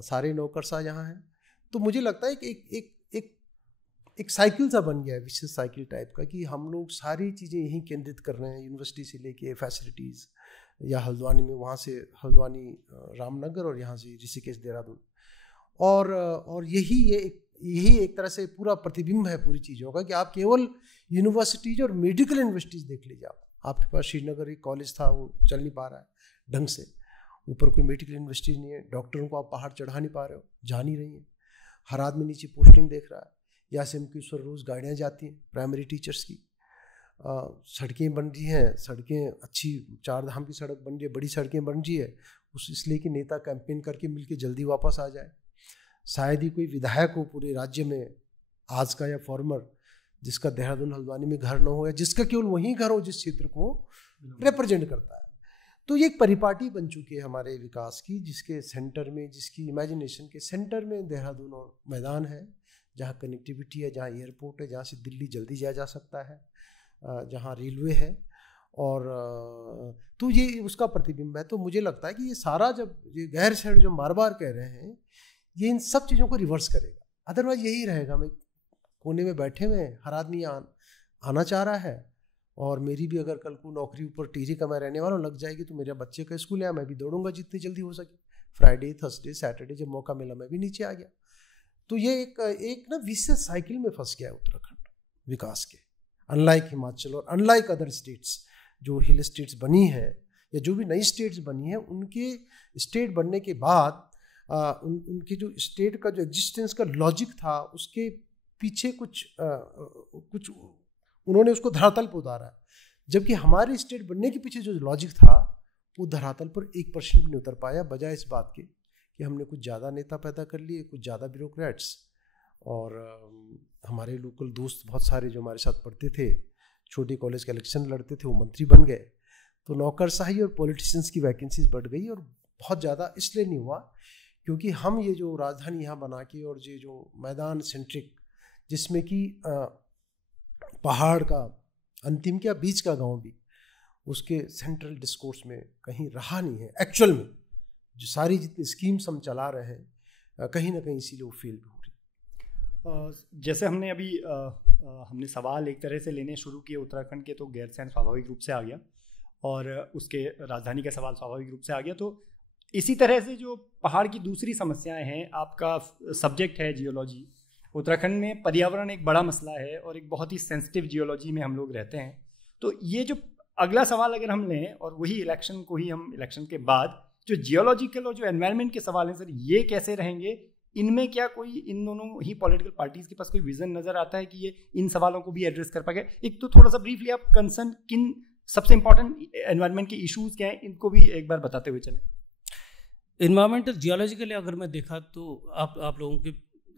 सारे नौकरशाह यहाँ हैं। तो मुझे लगता है कि एक साइकिल सा बन गया है, विशेष साइकिल टाइप का, कि हम लोग सारी चीज़ें यहीं केंद्रित कर रहे हैं, यूनिवर्सिटी से लेके फैसिलिटीज़, या हल्द्वानी में, वहाँ से हल्द्वानी रामनगर और यहाँ से ऋषिकेश देहरादून। और यही एक तरह से पूरा प्रतिबिंब है पूरी चीज़ों का कि आप केवल यूनिवर्सिटीज और मेडिकल यूनिवर्सिटीज़ देख लीजिए। आपके पास श्रीनगर एक कॉलेज था, वो चल नहीं पा रहा है ढंग से, ऊपर कोई मेडिकल यूनिवर्सिटी नहीं है, डॉक्टरों को आप पहाड़ चढ़ा नहीं पा रहे हो, जा नहीं रही हैं। हर आदमी नीचे पोस्टिंग देख रहा है, यहाँ से एमक्यूएस रोज़ गाड़ियाँ जाती हैं प्राइमरी टीचर्स की, सड़कें बन रही हैं, सड़कें अच्छी, 4 धाम की सड़क बन रही है, बड़ी सड़कें बन रही है, इसलिए कि नेता कैंपेन करके मिलके जल्दी वापस आ जाए। शायद ही कोई विधायक हो पूरे राज्य में आज का या फॉर्मर जिसका देहरादून हल्द्वानी में घर न हो, या जिसका केवल वहीं घर हो जिस क्षेत्र को रिप्रेजेंट करता है। तो ये एक परिपाटी बन चुकी है हमारे विकास की, जिसके सेंटर में, जिसकी इमेजिनेशन के सेंटर में देहरादून और मैदान है, जहाँ कनेक्टिविटी है, जहाँ एयरपोर्ट है, जहाँ से दिल्ली जल्दी जाया जा सकता है, जहाँ रेलवे है, और तो ये उसका प्रतिबिंब है। तो मुझे लगता है कि ये सारा, जब ये गैर शहर जो बार बार कह रहे हैं, ये इन सब चीज़ों को रिवर्स करेगा। अदरवाइज यही रहेगा, मैं कोने में बैठे हुए, हर आदमी आना चाह रहा है, और मेरी भी अगर कल को नौकरी ऊपर टीजी का मैं रहने वाला लग जाएगी तो मेरे बच्चे का स्कूल है, मैं भी दौड़ूंगा जितनी जल्दी हो सके, फ्राइडे थर्सडे सैटरडे जब मौका मिला मैं भी नीचे आ गया। तो ये एक ना विशेष साइकिल में फंस गया है उत्तराखंड विकास के, अनलाइक हिमाचल और अनलाइक अदर स्टेट्स जो हिल स्टेट्स बनी हैं, या जो भी नई स्टेट्स बनी हैं, उनके स्टेट बनने के बाद उनके जो स्टेट का जो एग्जिस्टेंस का लॉजिक था, उसके पीछे कुछ उन्होंने उसको धरातल पर उतारा, जबकि हमारे स्टेट बनने के पीछे जो लॉजिक था वो धरातल पर 1% भी नहीं उतर पाया, बजाय इस बात के कि हमने कुछ ज़्यादा नेता पैदा कर लिए, कुछ ज़्यादा ब्यूरोक्रेट्स, और हमारे लोकल दोस्त बहुत सारे जो हमारे साथ पढ़ते थे, छोटे कॉलेज का इलेक्शन लड़ते थे, वो मंत्री बन गए। तो नौकरशाही और पॉलिटिशियंस की वैकेंसीज बढ़ गई, और बहुत ज़्यादा इसलिए नहीं हुआ क्योंकि हम ये जो राजधानी यहाँ बना के, और ये जो मैदान सेंट्रिक, जिसमें कि पहाड़ का अंतिम क्या बीच का गांव भी उसके सेंट्रल डिस्कोर्स में कहीं रहा नहीं है। एक्चुअल में जो सारी जितनी स्कीम्स हम चला रहे हैं, कहीं ना कहीं इसीलिए वो फेल भी हो रही। जैसे हमने अभी हमने सवाल एक तरह से लेने शुरू किए उत्तराखंड के, तो गैरसैंण स्वाभाविक रूप से आ गया, और उसके राजधानी का सवाल स्वाभाविक रूप से आ गया। तो इसी तरह से जो पहाड़ की दूसरी समस्याएं हैं, आपका सब्जेक्ट है जियोलॉजी, उत्तराखंड में पर्यावरण एक बड़ा मसला है और एक बहुत ही सेंसिटिव जियोलॉजी में हम लोग रहते हैं। तो ये जो अगला सवाल अगर हम लें, और वही इलेक्शन को ही हम इलेक्शन के बाद जो जियोलॉजिकल और जो एनवायरनमेंट के सवाल हैं, सर ये कैसे रहेंगे? इनमें क्या कोई, इन दोनों ही पॉलिटिकल पार्टीज के पास कोई विजन नजर आता है कि ये इन सवालों को भी एड्रेस कर पाएगा? एक तो थोड़ा सा ब्रीफली आप कंसर्न किन सबसे इंपॉर्टेंट एनवायरनमेंट के इश्यूज क्या हैं, इनको भी एक बार बताते हुए चलें। इन्वायरमेंटल जियोलॉजिकली अगर मैं देखा तो आप लोगों के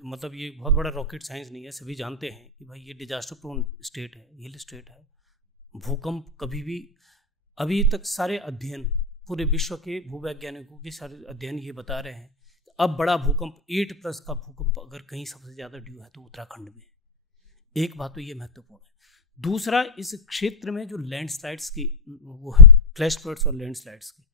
मतलब ये बहुत बड़ा रॉकेट साइंस नहीं है, सभी जानते हैं कि भाई ये डिजास्टर प्रोन स्टेट है, हिल स्टेट है। भूकंप कभी भी, अभी तक सारे अध्ययन, पूरे विश्व के भूवैज्ञानिकों के सारे अध्ययन ये बता रहे हैं, अब बड़ा भूकंप 8+ का भूकंप अगर कहीं सबसे ज़्यादा ड्यू है तो उत्तराखंड में। एक बात तो ये महत्वपूर्ण है। दूसरा, इस क्षेत्र में जो लैंडस्लाइड्स की वो है, फ्लैश फ्लड्स और लैंडस्लाइड्स की,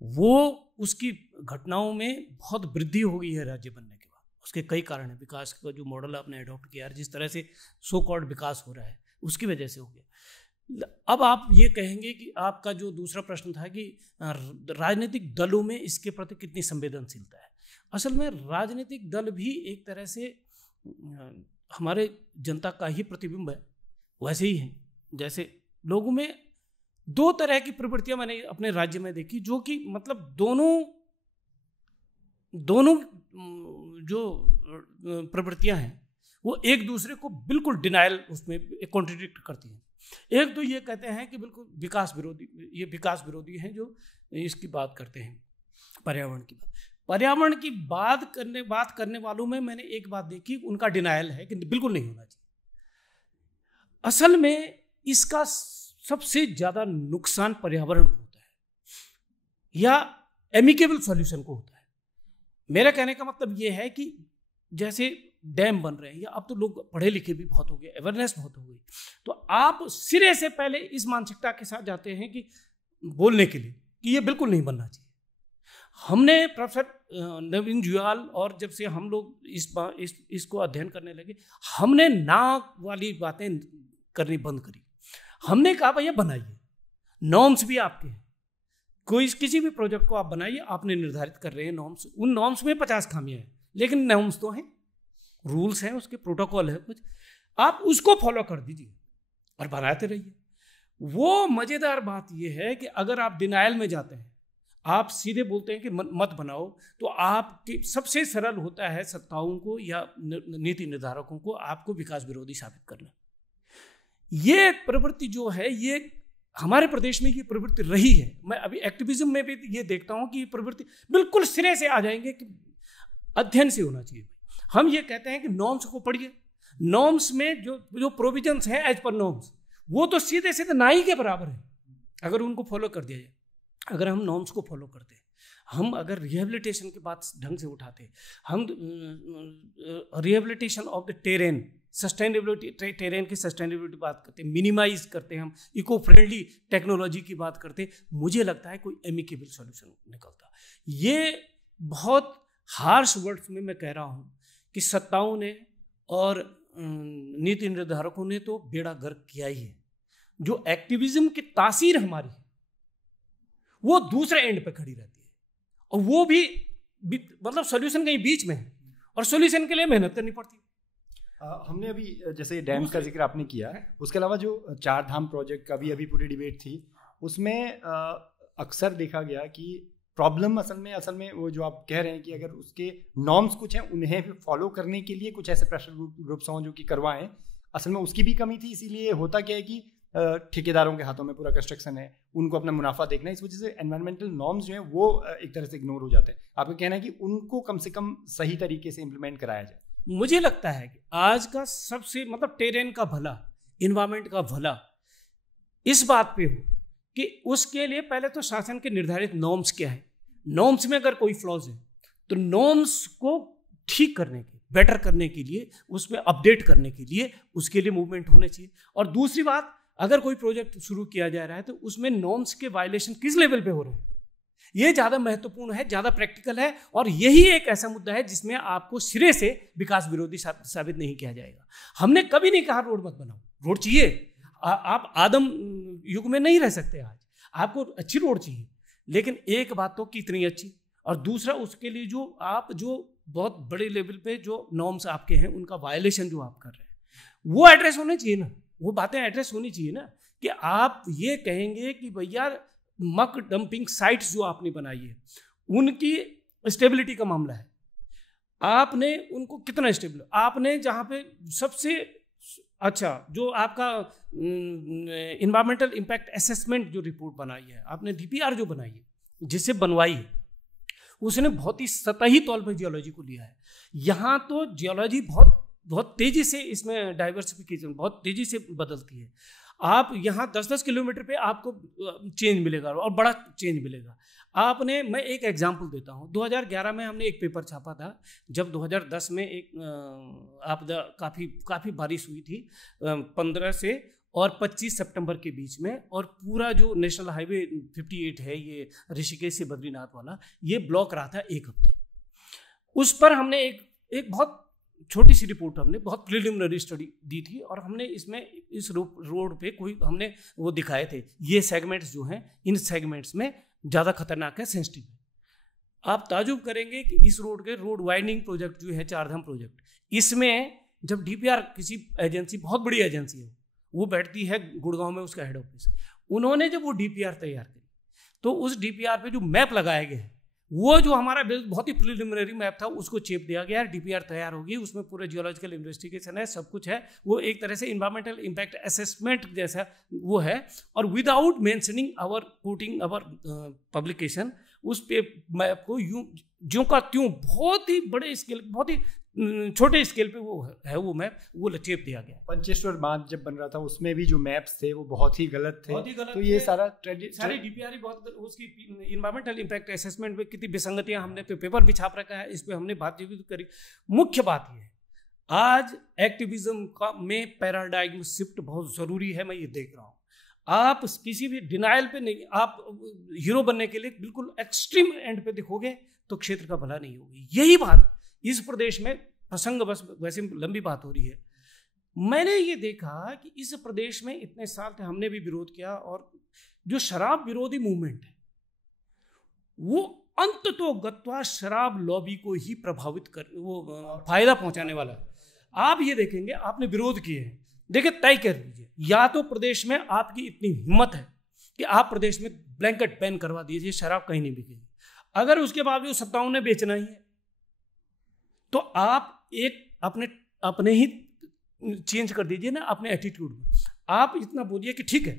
वो उसकी घटनाओं में बहुत वृद्धि हो गई है राज्य बनने के बाद। उसके कई कारण हैं। विकास का जो मॉडल आपने अडॉप्ट किया है, जिस तरह से सो कॉल्ड विकास हो रहा है, उसकी वजह से हो गया। अब आप ये कहेंगे कि आपका जो दूसरा प्रश्न था कि राजनीतिक दलों में इसके प्रति कितनी संवेदनशीलता है। असल में राजनीतिक दल भी एक तरह से हमारे जनता का ही प्रतिबिंब है। वैसे ही है जैसे लोगों में दो तरह की प्रवृत्तियां मैंने अपने राज्य में देखी, जो कि मतलब दोनों जो प्रवृत्तियां हैं वो एक दूसरे को बिल्कुल डिनायल उसमें कॉन्ट्रडिक्ट करती हैं। एक तो ये कहते हैं कि बिल्कुल विकास विरोधी हैं, जो इसकी बात करते हैं, पर्यावरण की बात करने वालों में मैंने एक बात देखी, उनका डिनायल है कि बिल्कुल नहीं होना चाहिए। असल में इसका सबसे ज्यादा नुकसान पर्यावरण को होता है या एमिकेबल सॉल्यूशन को होता है। मेरा कहने का मतलब ये है कि जैसे डैम बन रहे हैं, या अब तो लोग पढ़े लिखे भी बहुत हो गए, अवेयरनेस बहुत हो गई, तो आप सिरे से पहले इस मानसिकता के साथ जाते हैं कि बोलने के लिए कि ये बिल्कुल नहीं बनना चाहिए। हमने प्रोफेसर नवीन जुयाल और जब से हम लोग इसको अध्ययन करने लगे, हमने नाक वाली बातें करनी बंद करी। हमने कहा भैया बनाइए, नॉर्म्स भी आपके हैं, किसी भी प्रोजेक्ट को आप बनाइए, आपने निर्धारित कर रहे हैं नॉर्म्स, उन नॉर्म्स में 50 खामियां हैं, लेकिन नॉर्म्स तो हैं, रूल्स हैं, उसके प्रोटोकॉल है कुछ, आप उसको फॉलो कर दीजिए और बनाते रहिए। वो मजेदार बात यह है कि अगर आप डिनायल में जाते हैं, आप सीधे बोलते हैं कि मत बनाओ, तो आपके सबसे सरल होता है सत्ताओं को या नीति निर्धारकों को आपको विकास विरोधी साबित करना। ये प्रवृत्ति जो है, ये हमारे प्रदेश में ये प्रवृत्ति रही है। मैं अभी एक्टिविज्म में भी ये देखता हूं कि ये प्रवृत्ति बिल्कुल सिरे से आ जाएंगे कि अध्ययन से होना चाहिए। हम ये कहते हैं कि नॉर्म्स को पढ़िए, नॉर्म्स में जो प्रोविजंस हैं एज पर नॉर्म्स, वो तो सीधे सीधे नाई के बराबर है अगर उनको फॉलो कर दिया जाए। अगर हम नॉर्म्स को फॉलो करते हैं, हम अगर रिहेबिलिटेशन की बात ढंग से उठाते हैं, हम rehabilitation of the terrain, sustainability, terrain की सस्टेनेबिलिटी बात करते हैं, मिनिमाइज करते हैं, हम इको फ्रेंडली टेक्नोलॉजी की बात करते हैं, मुझे लगता है कोई एमिकेबल सॉल्यूशन निकलता। ये बहुत हार्श वर्ड्स में मैं कह रहा हूँ कि सत्ताओं ने और नीति निर्धारकों ने तो बेड़ा गर्क किया ही है। जो एक्टिविज्म की तासीर हमारी है वो दूसरे एंड पे खड़ी रहती है, और वो भी मतलब सॉल्यूशन कहीं बीच में है, और सॉल्यूशन के लिए मेहनत करनी पड़ती है। हमने अभी जैसे डैम का जिक्र आपने किया, उसके अलावा जो 4 धाम प्रोजेक्ट का भी अभी पूरी डिबेट थी, उसमें अक्सर देखा गया कि प्रॉब्लम असल में वो जो आप कह रहे हैं कि अगर उसके नॉर्म्स कुछ हैं, उन्हें भी फॉलो करने के लिए कुछ ऐसे प्रेशर ग्रुप्स हों जो कि करवाएं, असल में उसकी भी कमी थी। इसीलिए होता क्या है कि ठेकेदारों के हाथों में पूरा कंस्ट्रक्शन है, उनको अपना मुनाफा देखना है, इस वजह से एनवायरमेंटल नॉर्म्स जो हैं वो एक तरह से इग्नोर हो जाते हैं। आपका कहना है कि उनको कम से कम सही तरीके से इम्प्लीमेंट कराया जाए। मुझे लगता है कि आज का सबसे मतलब टेरेन का भला, इन्वायरमेंट का भला इस बात पे हो कि उसके लिए पहले तो शासन के निर्धारित नॉर्म्स क्या है, नॉर्म्स में अगर कोई फ्लॉज है तो नॉर्म्स को ठीक करने के, बेटर करने के लिए, उसमें अपडेट करने के लिए उसके लिए मूवमेंट होने चाहिए। और दूसरी बात, अगर कोई प्रोजेक्ट शुरू किया जा रहा है तो उसमें नॉर्म्स के वायलेशन किस लेवल पे हो रहे हैं, ये ज़्यादा महत्वपूर्ण है, ज़्यादा प्रैक्टिकल है, और यही एक ऐसा मुद्दा है जिसमें आपको सिरे से विकास विरोधी साबित नहीं किया जाएगा। हमने कभी नहीं कहा रोड मत बनाओ, रोड चाहिए, आप आदम युग में नहीं रह सकते आज, आपको अच्छी रोड चाहिए, लेकिन एक बात तो कितनी अच्छी, और दूसरा उसके लिए जो बहुत बड़े लेवल पे जो नॉर्म्स आपके हैं उनका वायलेशन जो आप कर रहे हैं वो एड्रेस होने चाहिए ना, वो बातें एड्रेस होनी चाहिए ना। कि आप ये कहेंगे कि भैया मक डंपिंग साइट्स जो आपने बनाई है उनकी स्टेबिलिटी का मामला है, आपने उनको कितना स्टेबल, आपने जहाँ पे सबसे अच्छा जो आपका इन्वायरमेंटल इम्पैक्ट असेसमेंट जो रिपोर्ट बनाई है, आपने DPR जो बनाई है, जिससे बनवाई है, उसने बहुत ही सतही तौर पर जियोलॉजी को लिया है। यहाँ तो जियोलॉजी बहुत तेजी से, इसमें डाइवर्सिफिकेशन बहुत तेजी से बदलती है। आप यहाँ 10-10 किलोमीटर पे आपको चेंज मिलेगा और बड़ा चेंज मिलेगा। मैं एक एग्जांपल देता हूँ। 2011 में हमने एक पेपर छापा था, जब 2010 में एक आपदा काफ़ी बारिश हुई थी 15 से और 25 सितंबर के बीच में, और पूरा जो नेशनल हाईवे 58 है ये ऋषिकेश से बद्रीनाथ वाला, ये ब्लॉक रहा था 1 हफ्ते। उस पर हमने एक बहुत छोटी सी रिपोर्ट, हमने बहुत प्रिलिमिनरी स्टडी दी थी, और हमने इसमें इस रोड पे कोई हमने वो दिखाए थे, ये सेगमेंट्स जो हैं इन सेगमेंट्स में ज़्यादा खतरनाक है, सेंसिटिव है। आप ताजुब करेंगे कि इस रोड के रोड वाइडनिंग प्रोजेक्ट जो है चारधाम प्रोजेक्ट, इसमें जब डीपीआर किसी एजेंसी, बहुत बड़ी एजेंसी है, वो बैठती है गुड़गांव में, उसका हेड ऑफिस, उन्होंने जब वो डीपीआर तैयार करी तो उस डीपीआर पे जो मैप लगाया गया है, वो जो हमारा बहुत ही प्रिलिमिनरी मैप था उसको चेप दिया गया, डीपीआर तैयार होगी, उसमें पूरे जियोलॉजिकल इन्वेस्टिगेशन है, सब कुछ है, वो एक तरह से इन्वायरमेंटल इम्पैक्ट असेसमेंट जैसा वो है, और without mentioning our quoting our publication, उस पे मैप को यूं ज्यों का त्यों बहुत ही बड़े स्केल, बहुत ही छोटे स्केल पे वो है वो मैप, वो चेप दिया गया। पंचेश्वर बांध जब बन रहा था उसमें भी जो मैप्स थे वो बहुत ही गलत थे, तो ये सारी डीपीआर बहुत, उसकी इन्वायरमेंटल इम्पैक्ट असेसमेंट में कितनी विसंगतियां हमने तो पेपर भी छाप रखा है, इस पे हमने बात भी करी। मुख्य बात ये है, आज एक्टिविज्म का में पैराडाइम शिफ्ट बहुत जरूरी है, मैं ये देख रहा हूँ। आप किसी भी डिनाइल पे नहीं, आप हीरो बनने के लिए बिल्कुल एक्सट्रीम एंड पे देखोगे तो क्षेत्र का भला नहीं होगी। यही बात इस प्रदेश में प्रसंग, बस वैसे लंबी बात हो रही है, मैंने ये देखा कि इस प्रदेश में इतने साल थे, हमने भी विरोध किया, और जो शराब विरोधी मूवमेंट है वो अंततोगत्वा शराब लॉबी को ही प्रभावित कर, वो फायदा पहुंचाने वाला है। आप ये देखेंगे, आपने विरोध किए हैं, देखिए तय कर लीजिए, या तो प्रदेश में आपकी इतनी हिम्मत है कि आप प्रदेश में ब्लैंकेट बैन करवा दीजिए, शराब कहीं नहीं बिकेगी। अगर उसके बावजूद सत्ताओं ने बेचना ही है तो आप एक अपने ही चेंज कर दीजिए ना, अपने एटीट्यूड में। आप इतना बोलिए कि ठीक है,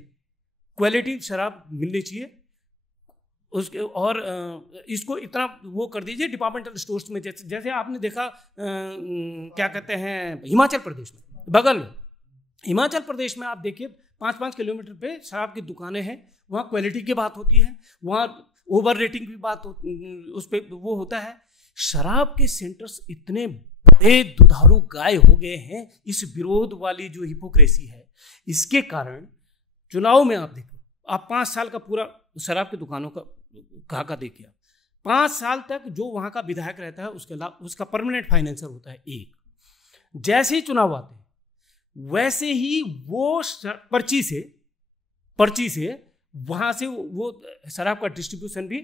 क्वालिटी शराब मिलनी चाहिए उसके, और इसको इतना वो कर दीजिए डिपार्टमेंटल स्टोर्स में, जैसे आपने देखा क्या कहते हैं हिमाचल प्रदेश में, बगल में हिमाचल प्रदेश में आप देखिए 5-5 किलोमीटर पे शराब की दुकानें हैं, वहाँ क्वालिटी की बात होती है, वहाँ ओवर रेटिंग की बात उस पर वो होता है। शराब के सेंटर्स इतने बड़े दुधारू गाय हो गए हैं, इस विरोध वाली जो हिपोक्रेसी है, इसके कारण चुनाव में आप देखो, आप 5 साल का पूरा शराब की दुकानों का खाका देखिए, 5 साल तक जो वहाँ का विधायक रहता है उसका परमानेंट फाइनेंसर होता है एक। जैसे ही चुनाव आते हैं वैसे ही वो पर्ची से वहाँ से वो शराब का डिस्ट्रीब्यूशन भी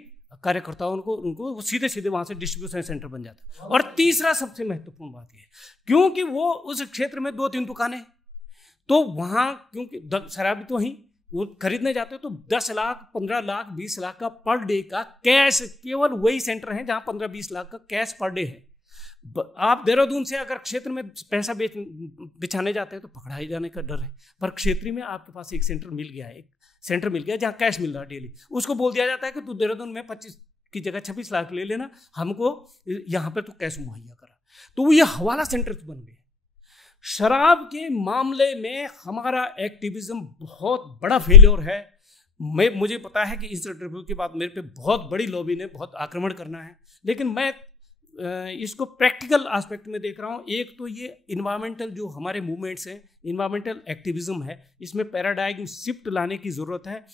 कार्यकर्ताओं को उनको सीधे सीधे वहाँ से डिस्ट्रीब्यूशन सेंटर बन जाता है। और तीसरा सबसे महत्वपूर्ण बात यह है, क्योंकि वो उस क्षेत्र में 2-3 दुकानें, तो वहाँ क्योंकि शराब तो वहीं वो खरीदने जाते हैं, तो 10 लाख 15 लाख 20 लाख का पर डे का कैश, केवल वही सेंटर है जहाँ 15-20 लाख का कैश पर डे है। आप देहरादून से अगर क्षेत्र में पैसा बिछाने जाते हैं तो पकड़ाए जाने का डर है, पर क्षेत्रीय में आपके पास एक सेंटर मिल गया जहाँ कैश मिल रहा है डेली, उसको बोल दिया जाता है कि तू देहरादून में 25 की जगह 26 लाख ले लेना, हमको यहाँ पे तो कैश मुहैया करा। तो वो ये हवाला सेंटर्स बन गए। शराब के मामले में हमारा एक्टिविज्म बहुत बड़ा फेलियर है। मुझे पता है कि इस इंटरव्यू के बाद मेरे पे बहुत बड़ी लॉबी ने बहुत आक्रमण करना है, लेकिन मैं इसको प्रैक्टिकल एस्पेक्ट में देख रहा हूँ। एक तो ये इन्वायरमेंटल जो हमारे मूवमेंट्स हैं, इन्वायरमेंटल एक्टिविज्म है, इसमें पैराडाइम शिफ्ट लाने की ज़रूरत है,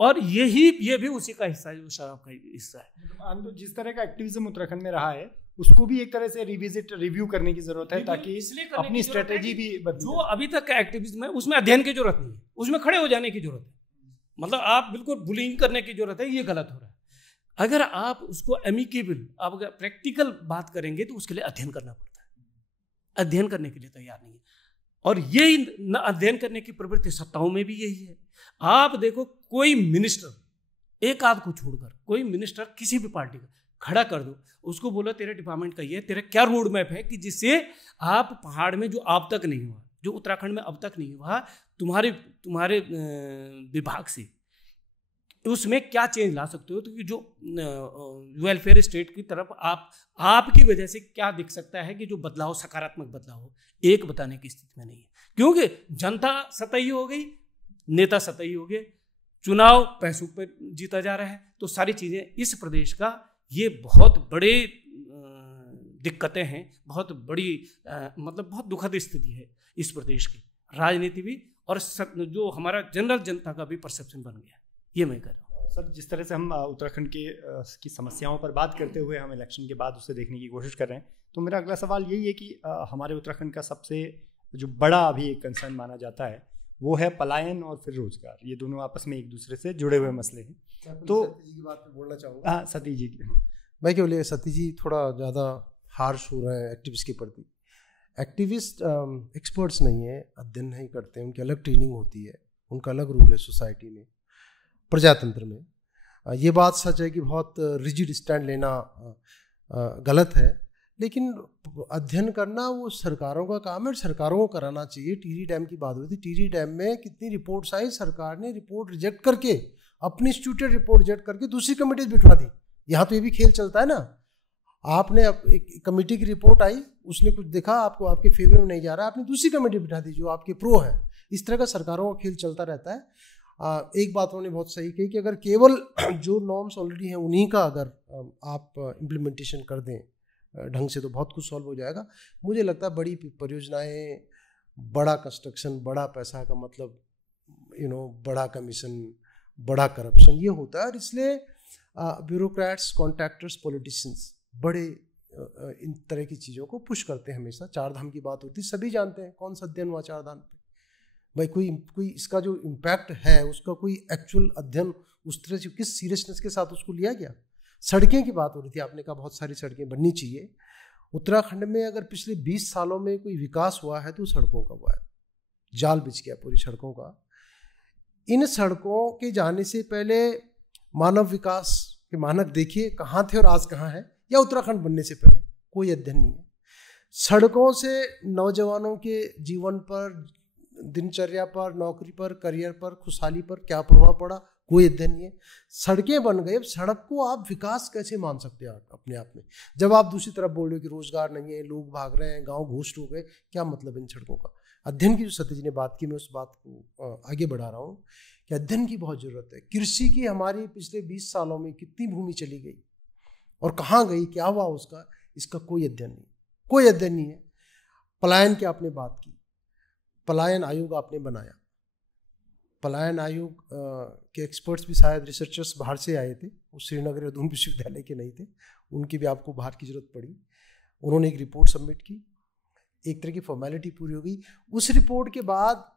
और ये भी उसी का हिस्सा है जो शराब का हिस्सा है। तो जिस तरह का एक्टिविज्म उत्तराखंड में रहा है उसको भी एक तरह से रिव्यू करने की जरूरत है, ताकि अपनी स्ट्रेटेजी भी जो अभी तक का एक्टिविज्म है उसमें अध्ययन की जरूरत नहीं है, उसमें खड़े हो जाने की जरूरत है। मतलब आप बिल्कुल बुलिंग करने की जरूरत है, ये गलत हो रहा है। अगर आप उसको एमिकेबल, आप अगर प्रैक्टिकल बात करेंगे तो उसके लिए अध्ययन करना पड़ता है। अध्ययन करने के लिए तैयार नहीं है, और यही न अध्ययन करने की प्रवृत्ति सत्ताओं में भी यही है। आप देखो, कोई मिनिस्टर, एक आध को छोड़कर कोई मिनिस्टर किसी भी पार्टी का खड़ा कर दो, उसको बोलो तेरे डिपार्टमेंट का ये, तेरा क्या रोड मैप है कि जिससे आप पहाड़ में जो अब तक नहीं हुआ, जो उत्तराखंड में अब तक नहीं हुआ, तुम्हारे विभाग से उसमें क्या चेंज ला सकते हो, तो जो वेलफेयर स्टेट की तरफ आपकी वजह से क्या दिख सकता है कि जो बदलाव, सकारात्मक बदलाव हो, एक बताने की स्थिति में नहीं है। क्योंकि जनता सतही हो गई, नेता सतही हो गए, चुनाव पैसों पर जीता जा रहा है। तो सारी चीज़ें इस प्रदेश का ये बहुत बड़े दिक्कतें हैं, बहुत बड़ी मतलब बहुत दुखद स्थिति है इस प्रदेश की, राजनीति भी और जो हमारा जनरल जनता का भी परसेप्शन बन गया, ये मैं कह रहा हूँ। सर, जिस तरह से हम उत्तराखंड की समस्याओं पर बात करते हुए हम इलेक्शन के बाद उसे देखने की कोशिश कर रहे हैं, तो मेरा अगला सवाल यही है कि हमारे उत्तराखंड का सबसे जो बड़ा अभी एक कंसर्न माना जाता है वो है पलायन और फिर रोजगार। ये दोनों आपस में एक दूसरे से जुड़े हुए मसले हैं। तो सती जी की बात पे बोलना चाहूँगा। हाँ, सती जी की। मैं क्या बोले, सती जी थोड़ा ज़्यादा हार्श हो रहे हैं एक्टिविस्ट के प्रति। एक्टिविस्ट एक्सपर्ट्स नहीं है, अध्ययन नहीं करते हैं, उनकी अलग ट्रेनिंग होती है, उनका अलग रूल है सोसाइटी में, प्रजातंत्र में। ये बात सच है कि बहुत रिजिड स्टैंड लेना गलत है, लेकिन अध्ययन करना वो सरकारों का काम है, सरकारों को कराना चाहिए। टिहरी डैम की बात हुई थी, टिहरी डैम में कितनी रिपोर्ट्स आई, सरकार ने रिपोर्ट रिजेक्ट करके, अपनी इंस्टीट्यूटेड रिपोर्ट रिजेक्ट करके दूसरी कमेटी बिठवा दी। यहाँ तो ये भी खेल चलता है ना, आपने एक कमेटी की रिपोर्ट आई, उसने कुछ देखा, आपको आपके फेवर में नहीं जा रहा, आपने दूसरी कमेटी बिठा दी जो आपके प्रो है। इस तरह का सरकारों का खेल चलता रहता है। एक बात उन्होंने बहुत सही कही कि अगर केवल जो नॉर्म्स ऑलरेडी हैं उन्हीं का अगर आप इम्प्लीमेंटेशन कर दें ढंग से तो बहुत कुछ सॉल्व हो जाएगा। मुझे लगता है बड़ी परियोजनाएं, बड़ा कंस्ट्रक्शन, बड़ा पैसा का मतलब बड़ा कमीशन, बड़ा करप्शन, ये होता है। और इसलिए ब्यूरोक्रेट्स, कॉन्ट्रैक्टर्स, पॉलिटिशियंस बड़े इन तरह की चीज़ों को पुश करते हैं हमेशा। चार धाम की बात होती है, सभी जानते हैं कौन सा अध्ययन हुआ चार धाम पे भाई। कोई इसका जो इम्पैक्ट है उसका कोई एक्चुअल अध्ययन उस तरह से किस सीरियसनेस के साथ उसको लिया गया। सड़कें की बात हो रही थी, आपने कहा बहुत सारी सड़कें बननी चाहिए। उत्तराखंड में अगर पिछले 20 सालों में कोई विकास हुआ है तो सड़कों का हुआ है, जाल बिछ गया पूरी सड़कों का। इन सड़कों के जाने से पहले मानव विकास के मानक देखिए कहाँ थे और आज कहाँ है, या उत्तराखंड बनने से पहले कोई अध्ययन नहीं है। सड़कों से नौजवानों के जीवन पर, दिनचर्या पर, नौकरी पर, करियर पर, खुशहाली पर क्या प्रभाव पड़ा, कोई अध्ययन नहीं है। सड़कें बन गए, अब सड़क को आप विकास कैसे मान सकते हैं अपने आप में, जब आप दूसरी तरफ बोल रहे हो कि रोजगार नहीं है, लोग भाग रहे हैं, गांव घोस्ट हो गए, क्या मतलब इन सड़कों का। अध्ययन की जो सती जी ने बात की, मैं उस बात को आगे बढ़ा रहा हूँ कि अध्ययन की बहुत जरूरत है। कृषि की हमारी पिछले 20 सालों में कितनी भूमि चली गई और कहाँ गई, क्या हुआ उसका, इसका कोई अध्ययन नहीं, कोई अध्ययन नहीं है। पलायन की आपने बात की, पलायन आयोग आपने बनाया, पलायन आयोग के एक्सपर्ट्स भी शायद रिसर्चर्स बाहर से आए थे, वो श्रीनगर उधम विश्वविद्यालय के नहीं थे, उनकी भी आपको बाहर की जरूरत पड़ी। उन्होंने एक रिपोर्ट सबमिट की, एक तरह की फॉर्मेलिटी पूरी हो गई। उस रिपोर्ट के बाद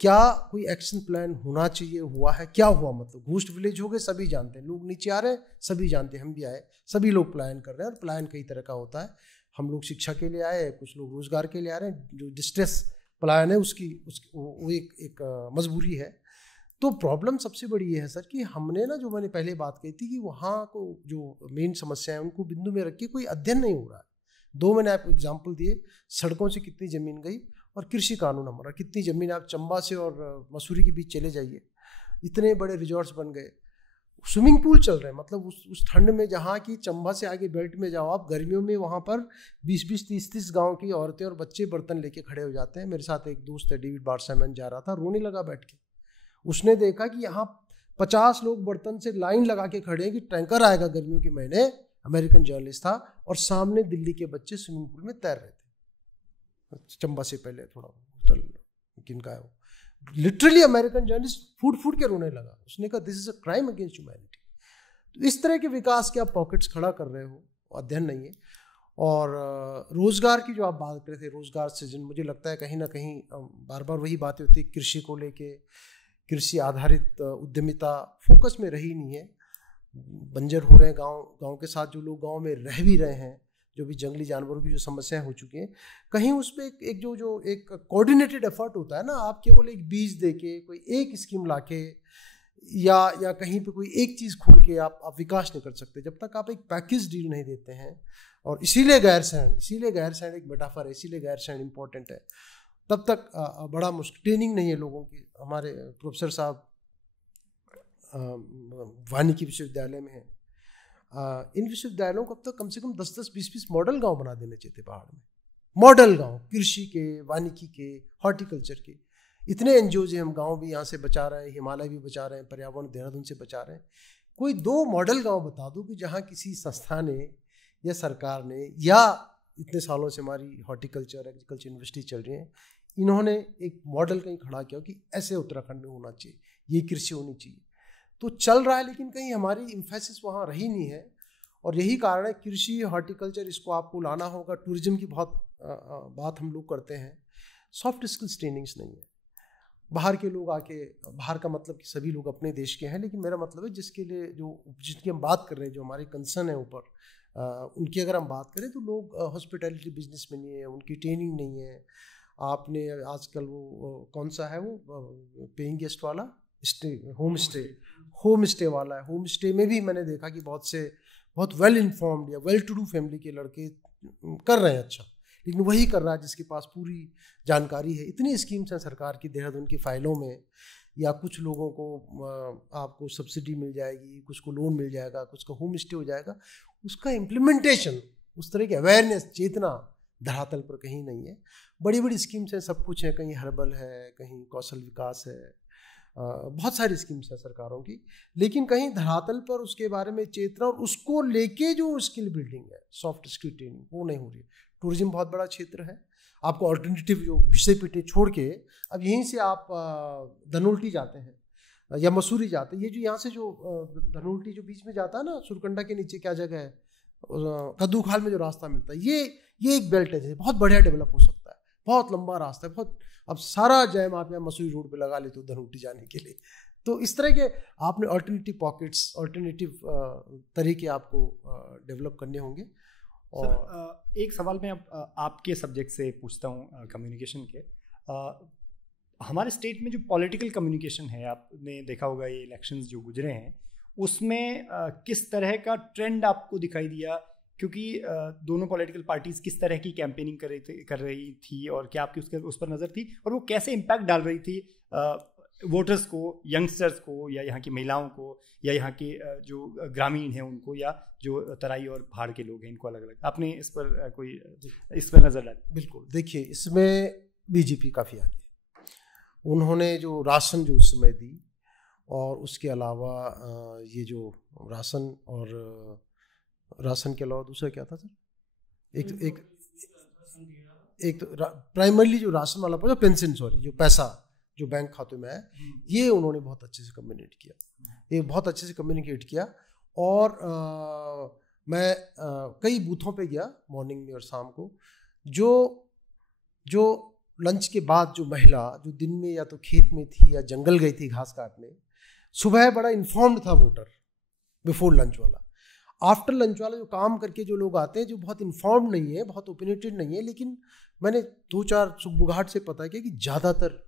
क्या कोई एक्शन प्लान होना चाहिए, हुआ है, क्या हुआ, मतलब घोस्ट विलेज हो गए, सभी जानते हैं, लोग नीचे आ रहे हैं, सभी जानते हैं, हम भी आए, सभी लोग पलायन कर रहे हैं। और पलायन कई तरह का होता है, हम लोग शिक्षा के लिए आए, कुछ लोग रोजगार के लिए आ रहे हैं। जो डिस्ट्रेस पलायन है उसकी वो एक मजबूरी है। तो प्रॉब्लम सबसे बड़ी ये है सर कि हमने ना, जो मैंने पहले बात कही थी कि वहाँ को जो मेन समस्या है उनको बिंदु में रख के कोई अध्ययन नहीं हो रहा है। दो मैंने आपको एग्जाम्पल दिए, सड़कों से कितनी ज़मीन गई और कृषि कानून हमारा कितनी ज़मीन, आप चंबा से और मसूरी के बीच चले जाइए, इतने बड़े रिजॉर्ट्स बन गए, स्विमिंग पूल चल रहे हैं। मतलब उस ठंड में, जहाँ की चंबा से आगे बेल्ट में जाओ आप, गर्मियों में वहाँ पर 20-20, 30-30 गांव की औरतें और बच्चे बर्तन लेके खड़े हो जाते हैं। मेरे साथ एक दोस्त है डेविड बारसैमन, जा रहा था, रोने लगा बैठ के। उसने देखा कि यहाँ 50 लोग बर्तन से लाइन लगा के खड़े हैं कि टैंकर आएगा गर्मियों के महीने। अमेरिकन जर्नलिस्ट था, और सामने दिल्ली के बच्चे स्विमिंग पूल में तैर रहे थे। चंबा से पहले थोड़ा होटल किनका है वो, लिटरली अमेरिकन जर्नलिस्ट फूट के रोने लगा। उसने कहा this is a crime against humanity. तो इस तरह के विकास के आप पॉकेट्स खड़ा कर रहे हो, अध्ययन नहीं है। और रोजगार की जो आप बात कर रहे थे, रोजगार सृजन, मुझे लगता है कहीं ना कहीं बार बार वही बातें होती है, कृषि को लेके, कृषि आधारित उद्यमिता फोकस में रही नहीं है। बंजर हो रहे हैं गांव के साथ जो लोग गांव में रह भी रहे हैं, जो भी जंगली जानवरों की जो समस्याएं हो चुकी हैं, कहीं उसमें एक जो एक कोऑर्डिनेटेड एफर्ट होता है ना, आप केवल एक बीज देके, कोई एक स्कीम लाके या कहीं पे कोई एक चीज़ खोल के आप विकास नहीं कर सकते जब तक आप एक पैकेज डील नहीं देते हैं। और इसीलिए गैर सैंड एक मेटाफर है, इसीलिए गैर सैंड इम्पोर्टेंट है। तब तक बड़ा मुश्किल, ट्रेनिंग नहीं है लोगों की। हमारे प्रोफेसर साहब वानिकी विश्वविद्यालय में हैं, इन विश्वविद्यालयों को अब तक कम से कम 10-10, 20-20 मॉडल गांव बना देने चाहिए पहाड़ में। मॉडल गांव, कृषि के, वानिकी के, हॉर्टिकल्चर के। इतने एनजीओज हैं, हम गांव भी यहाँ से बचा रहे हैं, हिमालय भी बचा रहे हैं, पर्यावरण देहरादून से बचा रहे हैं। कोई 2 मॉडल गांव बता दो कि जहाँ किसी संस्था ने या सरकार ने, या इतने सालों से हमारी हॉर्टिकल्चर, एग्रीकल्चर यूनिवर्सिटी चल रही है, इन्होंने एक मॉडल कहीं खड़ा किया कि ऐसे उत्तराखंड में होना चाहिए, ये कृषि होनी चाहिए, तो चल रहा है, लेकिन कहीं हमारी इम्फेसिस वहाँ रही नहीं है। और यही कारण है कृषि, हॉर्टिकल्चर, इसको आपको लाना होगा। टूरिज्म की बहुत बात हम लोग करते हैं, सॉफ्ट स्किल्स ट्रेनिंग्स नहीं है। बाहर के लोग आके, बाहर का मतलब कि सभी लोग अपने देश के हैं, लेकिन मेरा मतलब है जिसके लिए जिनकी हम बात कर रहे हैं, जो हमारे कंसर्न है ऊपर, उनकी अगर हम बात करें तो लोग हॉस्पिटैलिटी बिजनेस में नहीं है, उनकी ट्रेनिंग नहीं है। आपने आजकल वो कौन सा है वो पेइंग गेस्ट वाला स्टे, होम स्टे वाला है। होम स्टे में भी मैंने देखा कि बहुत वेल इन्फॉर्म्ड या वेल टू डू फैमिली के लड़के कर रहे हैं अच्छा, लेकिन वही कर रहा है जिसके पास पूरी जानकारी है। इतनी स्कीम्स हैं सरकार की देहरादून की फाइलों में, या कुछ लोगों को आपको सब्सिडी मिल जाएगी, कुछ को लोन मिल जाएगा, कुछ का होम स्टे हो जाएगा, उसका इम्प्लीमेंटेशन, उस तरह की अवेयरनेस, चेतना धरातल पर कहीं नहीं है। बड़ी बड़ी स्कीम्स हैं, सब कुछ है, कहीं हर्बल है, कहीं कौशल विकास है, बहुत सारी स्कीम्स हैं सरकारों की, लेकिन कहीं धरातल पर उसके बारे में चेतना और उसको लेके जो स्किल बिल्डिंग है, सॉफ्ट स्किल ट्रेनिंग, वो नहीं हो रही है। टूरिज्म बहुत बड़ा क्षेत्र है, आपको ऑल्टरनेटिव जो घिसे पिटे छोड़ के, अब यहीं से आप धनोल्टी जाते हैं या मसूरी जाते हैं, ये जो यहाँ से जो धनोल्टी जो बीच में जाता है ना, सुरकंडा के नीचे क्या जगह है, कद्दू खाल में जो रास्ता मिलता है, ये एक बेल्ट है, बहुत बढ़िया डेवलप हो सकता है, बहुत लंबा रास्ता है, बहुत। अब सारा जैम आप यहाँ मसूरी रोड पे लगा लेते हो धनोल्टी जाने के लिए। तो इस तरह के आपने ऑल्टरनेटिव पॉकेट्स, ऑल्टरनेटिव तरीके आपको डेवलप करने होंगे। और सर, एक सवाल मैं अब आपके सब्जेक्ट से पूछता हूँ, कम्युनिकेशन के। हमारे स्टेट में जो पॉलिटिकल कम्युनिकेशन है, आपने देखा होगा ये इलेक्शंस जो गुजरे हैं, उसमें किस तरह का ट्रेंड आपको दिखाई दिया? क्योंकि दोनों पॉलिटिकल पार्टीज किस तरह की कैंपेनिंग कर रही थी, और क्या आपकी उस पर नज़र थी, और वो कैसे इम्पैक्ट डाल रही थी वोटर्स को, यंगस्टर्स को, या यहाँ की महिलाओं को, या यहाँ के जो ग्रामीण हैं उनको, या जो तराई और पहाड़ के लोग हैं, इनको अलग अलग? आपने इस पर नज़र डाली? बिल्कुल, देखिए इसमें बीजेपी काफ़ी आगे है। उन्होंने जो राशन जो उस समय दी, और उसके अलावा ये जो राशन के अलावा दूसरा क्या था सर, एक तो प्राइमरली जो राशन वाला पेंशन, जो पैसा जो बैंक खाते में है, ये उन्होंने बहुत अच्छे से कम्युनिकेट किया। और मैं कई बूथों पे गया मॉर्निंग में और शाम को, जो लंच के बाद जो महिला जो दिन में या तो खेत में थी या जंगल गई थी घास काटने, सुबह बड़ा इन्फॉर्म्ड था वोटर, बिफोर लंच वाला। आफ्टर लंच वाला जो काम करके जो लोग आते हैं, जो बहुत इन्फॉर्म्ड नहीं है, बहुत ओपिनियटेड नहीं है, लेकिन मैंने 2-4 सुगबुघाट से पता किया कि ज़्यादातर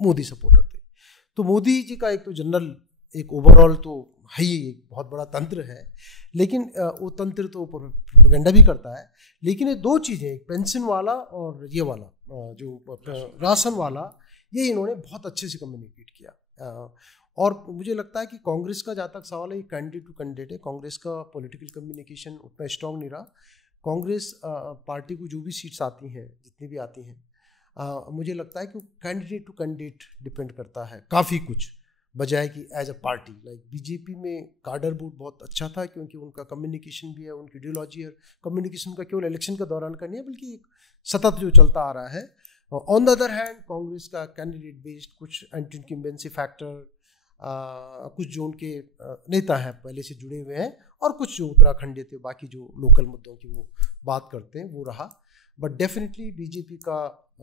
मोदी सपोर्टर थे। तो मोदी जी का एक तो जनरल, एक ओवरऑल तो है ही, एक बहुत बड़ा तंत्र है, लेकिन वो तंत्र तो प्रोपेगेंडा भी करता है। लेकिन ये दो चीज़ें, एक पेंशन वाला और ये वाला जो राशन वाला, ये इन्होंने बहुत अच्छे से कम्युनिकेट किया। और मुझे लगता है कि कांग्रेस का जहाँ तक सवाल है, कैंडिडेट टू कैंडिडेट है, कांग्रेस का पॉलिटिकल कम्युनिकेशन उतना स्ट्रांग नहीं रहा। कांग्रेस पार्टी को जो भी सीट्स आती हैं, जितनी भी आती हैं, मुझे लगता है कि कैंडिडेट टू कैंडिडेट डिपेंड करता है काफ़ी कुछ, बजाय कि as a party. Like BJP में कार्डर वोट बहुत अच्छा था, क्योंकि उनका कम्युनिकेशन भी है, उनकी आइडियोलॉजी है। कम्युनिकेशन का केवल इलेक्शन के दौरान का नहीं है, बल्कि एक सतत जो चलता आ रहा है। On the other hand, Congress का कैंडिडेट बेस्ड कुछ एंटी इनकम्बेंसी फैक्टर, कुछ जो उनके नेता हैं पहले से जुड़े हुए हैं, और कुछ जो उत्तराखंड थे, बाकी जो लोकल मुद्दों की वो बात करते हैं, वो रहा। बट डेफिनेटली बीजेपी का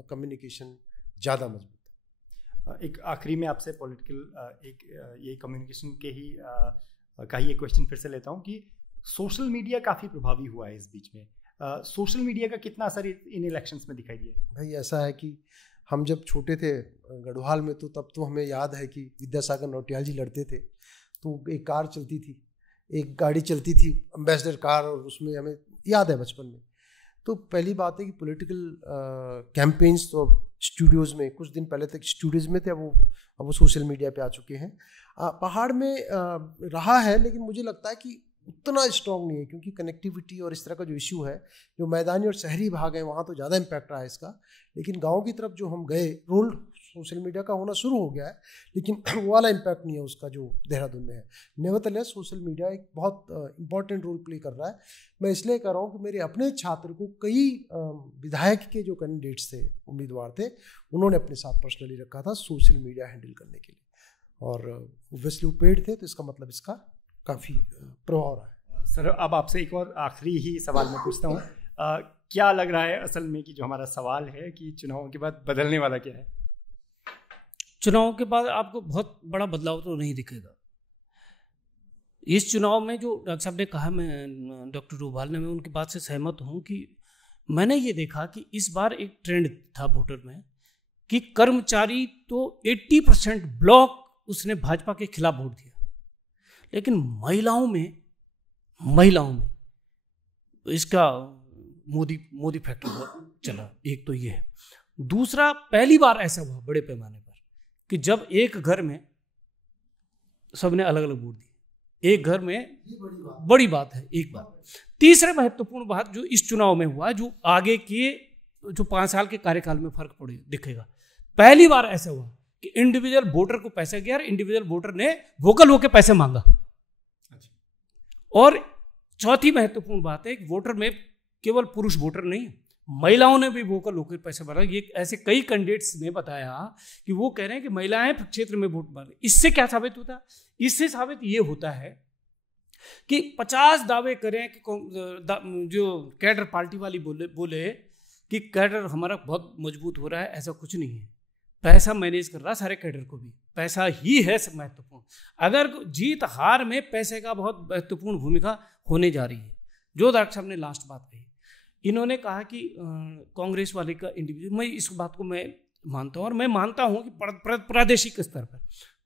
कम्युनिकेशन ज़्यादा मजबूत है। एक आखिरी में आपसे पॉलिटिकल ये कम्युनिकेशन के ही का ही एक क्वेश्चन फिर से लेता हूँ कि सोशल मीडिया काफ़ी प्रभावी हुआ है इस बीच में। सोशल मीडिया का कितना असर इन इलेक्शंस में दिखाई दिया? भाई ऐसा है कि हम जब छोटे थे गढ़वाल में, तो तब तो हमें याद है कि विद्यासागर नौटियाल जी लड़ते थे, तो एक कार चलती थी, एक गाड़ी चलती थी एम्बेसडर कार, और उसमें हमें याद है बचपन में। तो पहली बात है कि पॉलिटिकल कैंपेन्स तो स्टूडियोज़ में, कुछ दिन पहले तक स्टूडियोज़ में थे, अब वो सोशल मीडिया पे आ चुके हैं। पहाड़ में रहा है, लेकिन मुझे लगता है कि उतना स्ट्रॉन्ग नहीं है, क्योंकि कनेक्टिविटी और इस तरह का जो इशू है, जो मैदानी और शहरी भाग हैं वहाँ तो ज़्यादा इम्पैक्ट रहा है इसका। लेकिन गांव की तरफ जो हम गए, सोशल मीडिया का होना शुरू हो गया है, लेकिन वो वाला इम्पैक्ट नहीं है उसका जो देहरादून में है। नेवरदलेस सोशल मीडिया एक बहुत इंपॉर्टेंट रोल प्ले कर रहा है। मैं इसलिए कर रहा हूँ कि मेरे अपने छात्र को कई विधायक के जो कैंडिडेट्स थे, उम्मीदवार थे, उन्होंने अपने साथ पर्सनली रखा था सोशल मीडिया हैंडल करने के लिए, और ऑब्वियसली वो पेड थे, तो इसका मतलब इसका काफ़ी प्रभाव रहा है। सर अब आपसे एक और आखिरी ही सवाल मैं पूछता हूँ, क्या लग रहा है असल में कि जो हमारा सवाल है कि चुनावों के बाद बदलने वाला क्या है? चुनाव के बाद आपको बहुत बड़ा बदलाव तो नहीं दिखेगा। इस चुनाव में जो डॉक्टर साहब ने कहा, मैं डॉक्टर डोभाल ने, मैं उनकी बात से सहमत हूँ कि मैंने ये देखा कि इस बार एक ट्रेंड था वोटर में कि कर्मचारी तो 80% ब्लॉक उसने भाजपा के खिलाफ वोट दिया, लेकिन महिलाओं में इसका मोदी फैक्टर बहुत चला। एक तो ये है। दूसरा, पहली बार ऐसा हुआ बड़े पैमाने पर कि जब एक घर में सबने अलग अलग वोट दिए, एक घर में, बड़ी बात है एक बात। तीसरे महत्वपूर्ण बात जो इस चुनाव में हुआ, जो आगे के जो 5 साल के कार्यकाल में फर्क पड़े दिखेगा, पहली बार ऐसा हुआ कि इंडिविजुअल वोटर को पैसा गया और इंडिविजुअल वोटर ने वोकल होकर पैसे मांगा। और चौथी महत्वपूर्ण बात है कि वोटर में केवल पुरुष वोटर नहीं, महिलाओं ने भी वोकल होकर पैसे मांगा। ये ऐसे कई कैंडिडेट्स ने बताया कि वो कह रहे हैं कि महिलाएं क्षेत्र में वोट मांगे। इससे क्या साबित होता है? इससे साबित ये होता है कि 50 दावे करें कि जो कैडर पार्टी वाली बोले कि कैडर हमारा बहुत मजबूत हो रहा है, ऐसा कुछ नहीं है। पैसा मैनेज कर रहा सारे कैडर को भी, पैसा ही है सब महत्वपूर्ण। अगर जीत हार में पैसे का बहुत महत्वपूर्ण भूमिका होने जा रही है। जो डॉक्टर साहब ने लास्ट बात कही, इन्होंने कहा कि कांग्रेस वाले का इंडिविजुअल, मैं इस बात को मैं मानता हूँ, और मैं मानता हूँ कि प्रादेशिक स्तर पर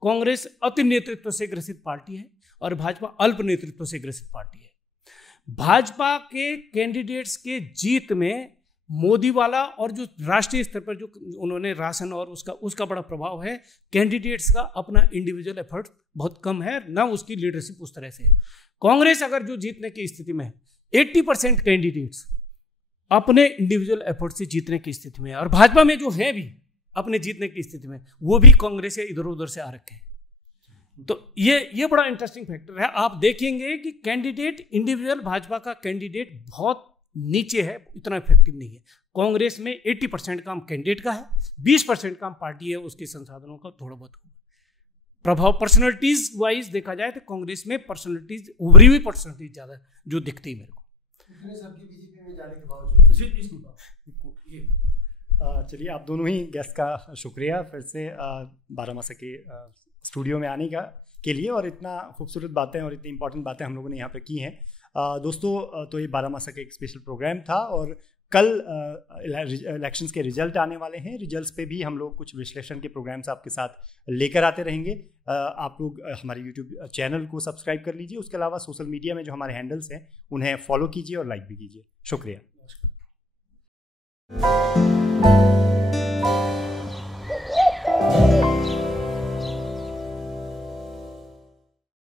कांग्रेस अति नेतृत्व से ग्रसित पार्टी है और भाजपा अल्प नेतृत्व से ग्रसित पार्टी है। भाजपा के कैंडिडेट्स के जीत में मोदी वाला और जो राष्ट्रीय स्तर पर जो उन्होंने राशन और उसका बड़ा प्रभाव है, कैंडिडेट्स का अपना इंडिविजुअल एफर्ट बहुत कम है, ना उसकी लीडरशिप उस तरह से है। कांग्रेस अगर जो जीतने की स्थिति में है, 80% कैंडिडेट्स अपने इंडिविजुअल एफर्ट से जीतने की स्थिति में है, और भाजपा में जो है भी अपने जीतने की स्थिति में, वो भी कांग्रेस से इधर उधर से आ रखे हैं। तो ये बड़ा इंटरेस्टिंग फैक्टर है। आप देखेंगे कि कैंडिडेट इंडिविजुअल भाजपा का कैंडिडेट बहुत नीचे है, इतना इफेक्टिव नहीं है। कांग्रेस में 80% काम कैंडिडेट का है, 20% काम पार्टी है, उसके संसाधनों का थोड़ा बहुत प्रभाव पर्सनैलिटीज वाइज देखा जाए तो कांग्रेस में पर्सनैलिटीज, उभरी हुई पर्सनैलिटीज ज्यादा जो दिखती है मेरे को। चलिए, आप दोनों ही गेस्ट का शुक्रिया फिर से बारामासा के स्टूडियो में आने के लिए, और इतना खूबसूरत बातें और इतनी इंपॉर्टेंट बातें हम लोगों ने यहाँ पे की हैं। दोस्तों, तो ये बारामासा का एक स्पेशल प्रोग्राम था, और कल इलेक्शंस के रिजल्ट आने वाले हैं। रिजल्ट्स पे भी हम लोग कुछ विश्लेषण के प्रोग्राम्स आपके साथ लेकर आते रहेंगे। आप लोग हमारे यूट्यूब चैनल को सब्सक्राइब कर लीजिए। उसके अलावा सोशल मीडिया में जो हमारे हैंडल्स हैं उन्हें फॉलो कीजिए और लाइक भी कीजिए। शुक्रिया।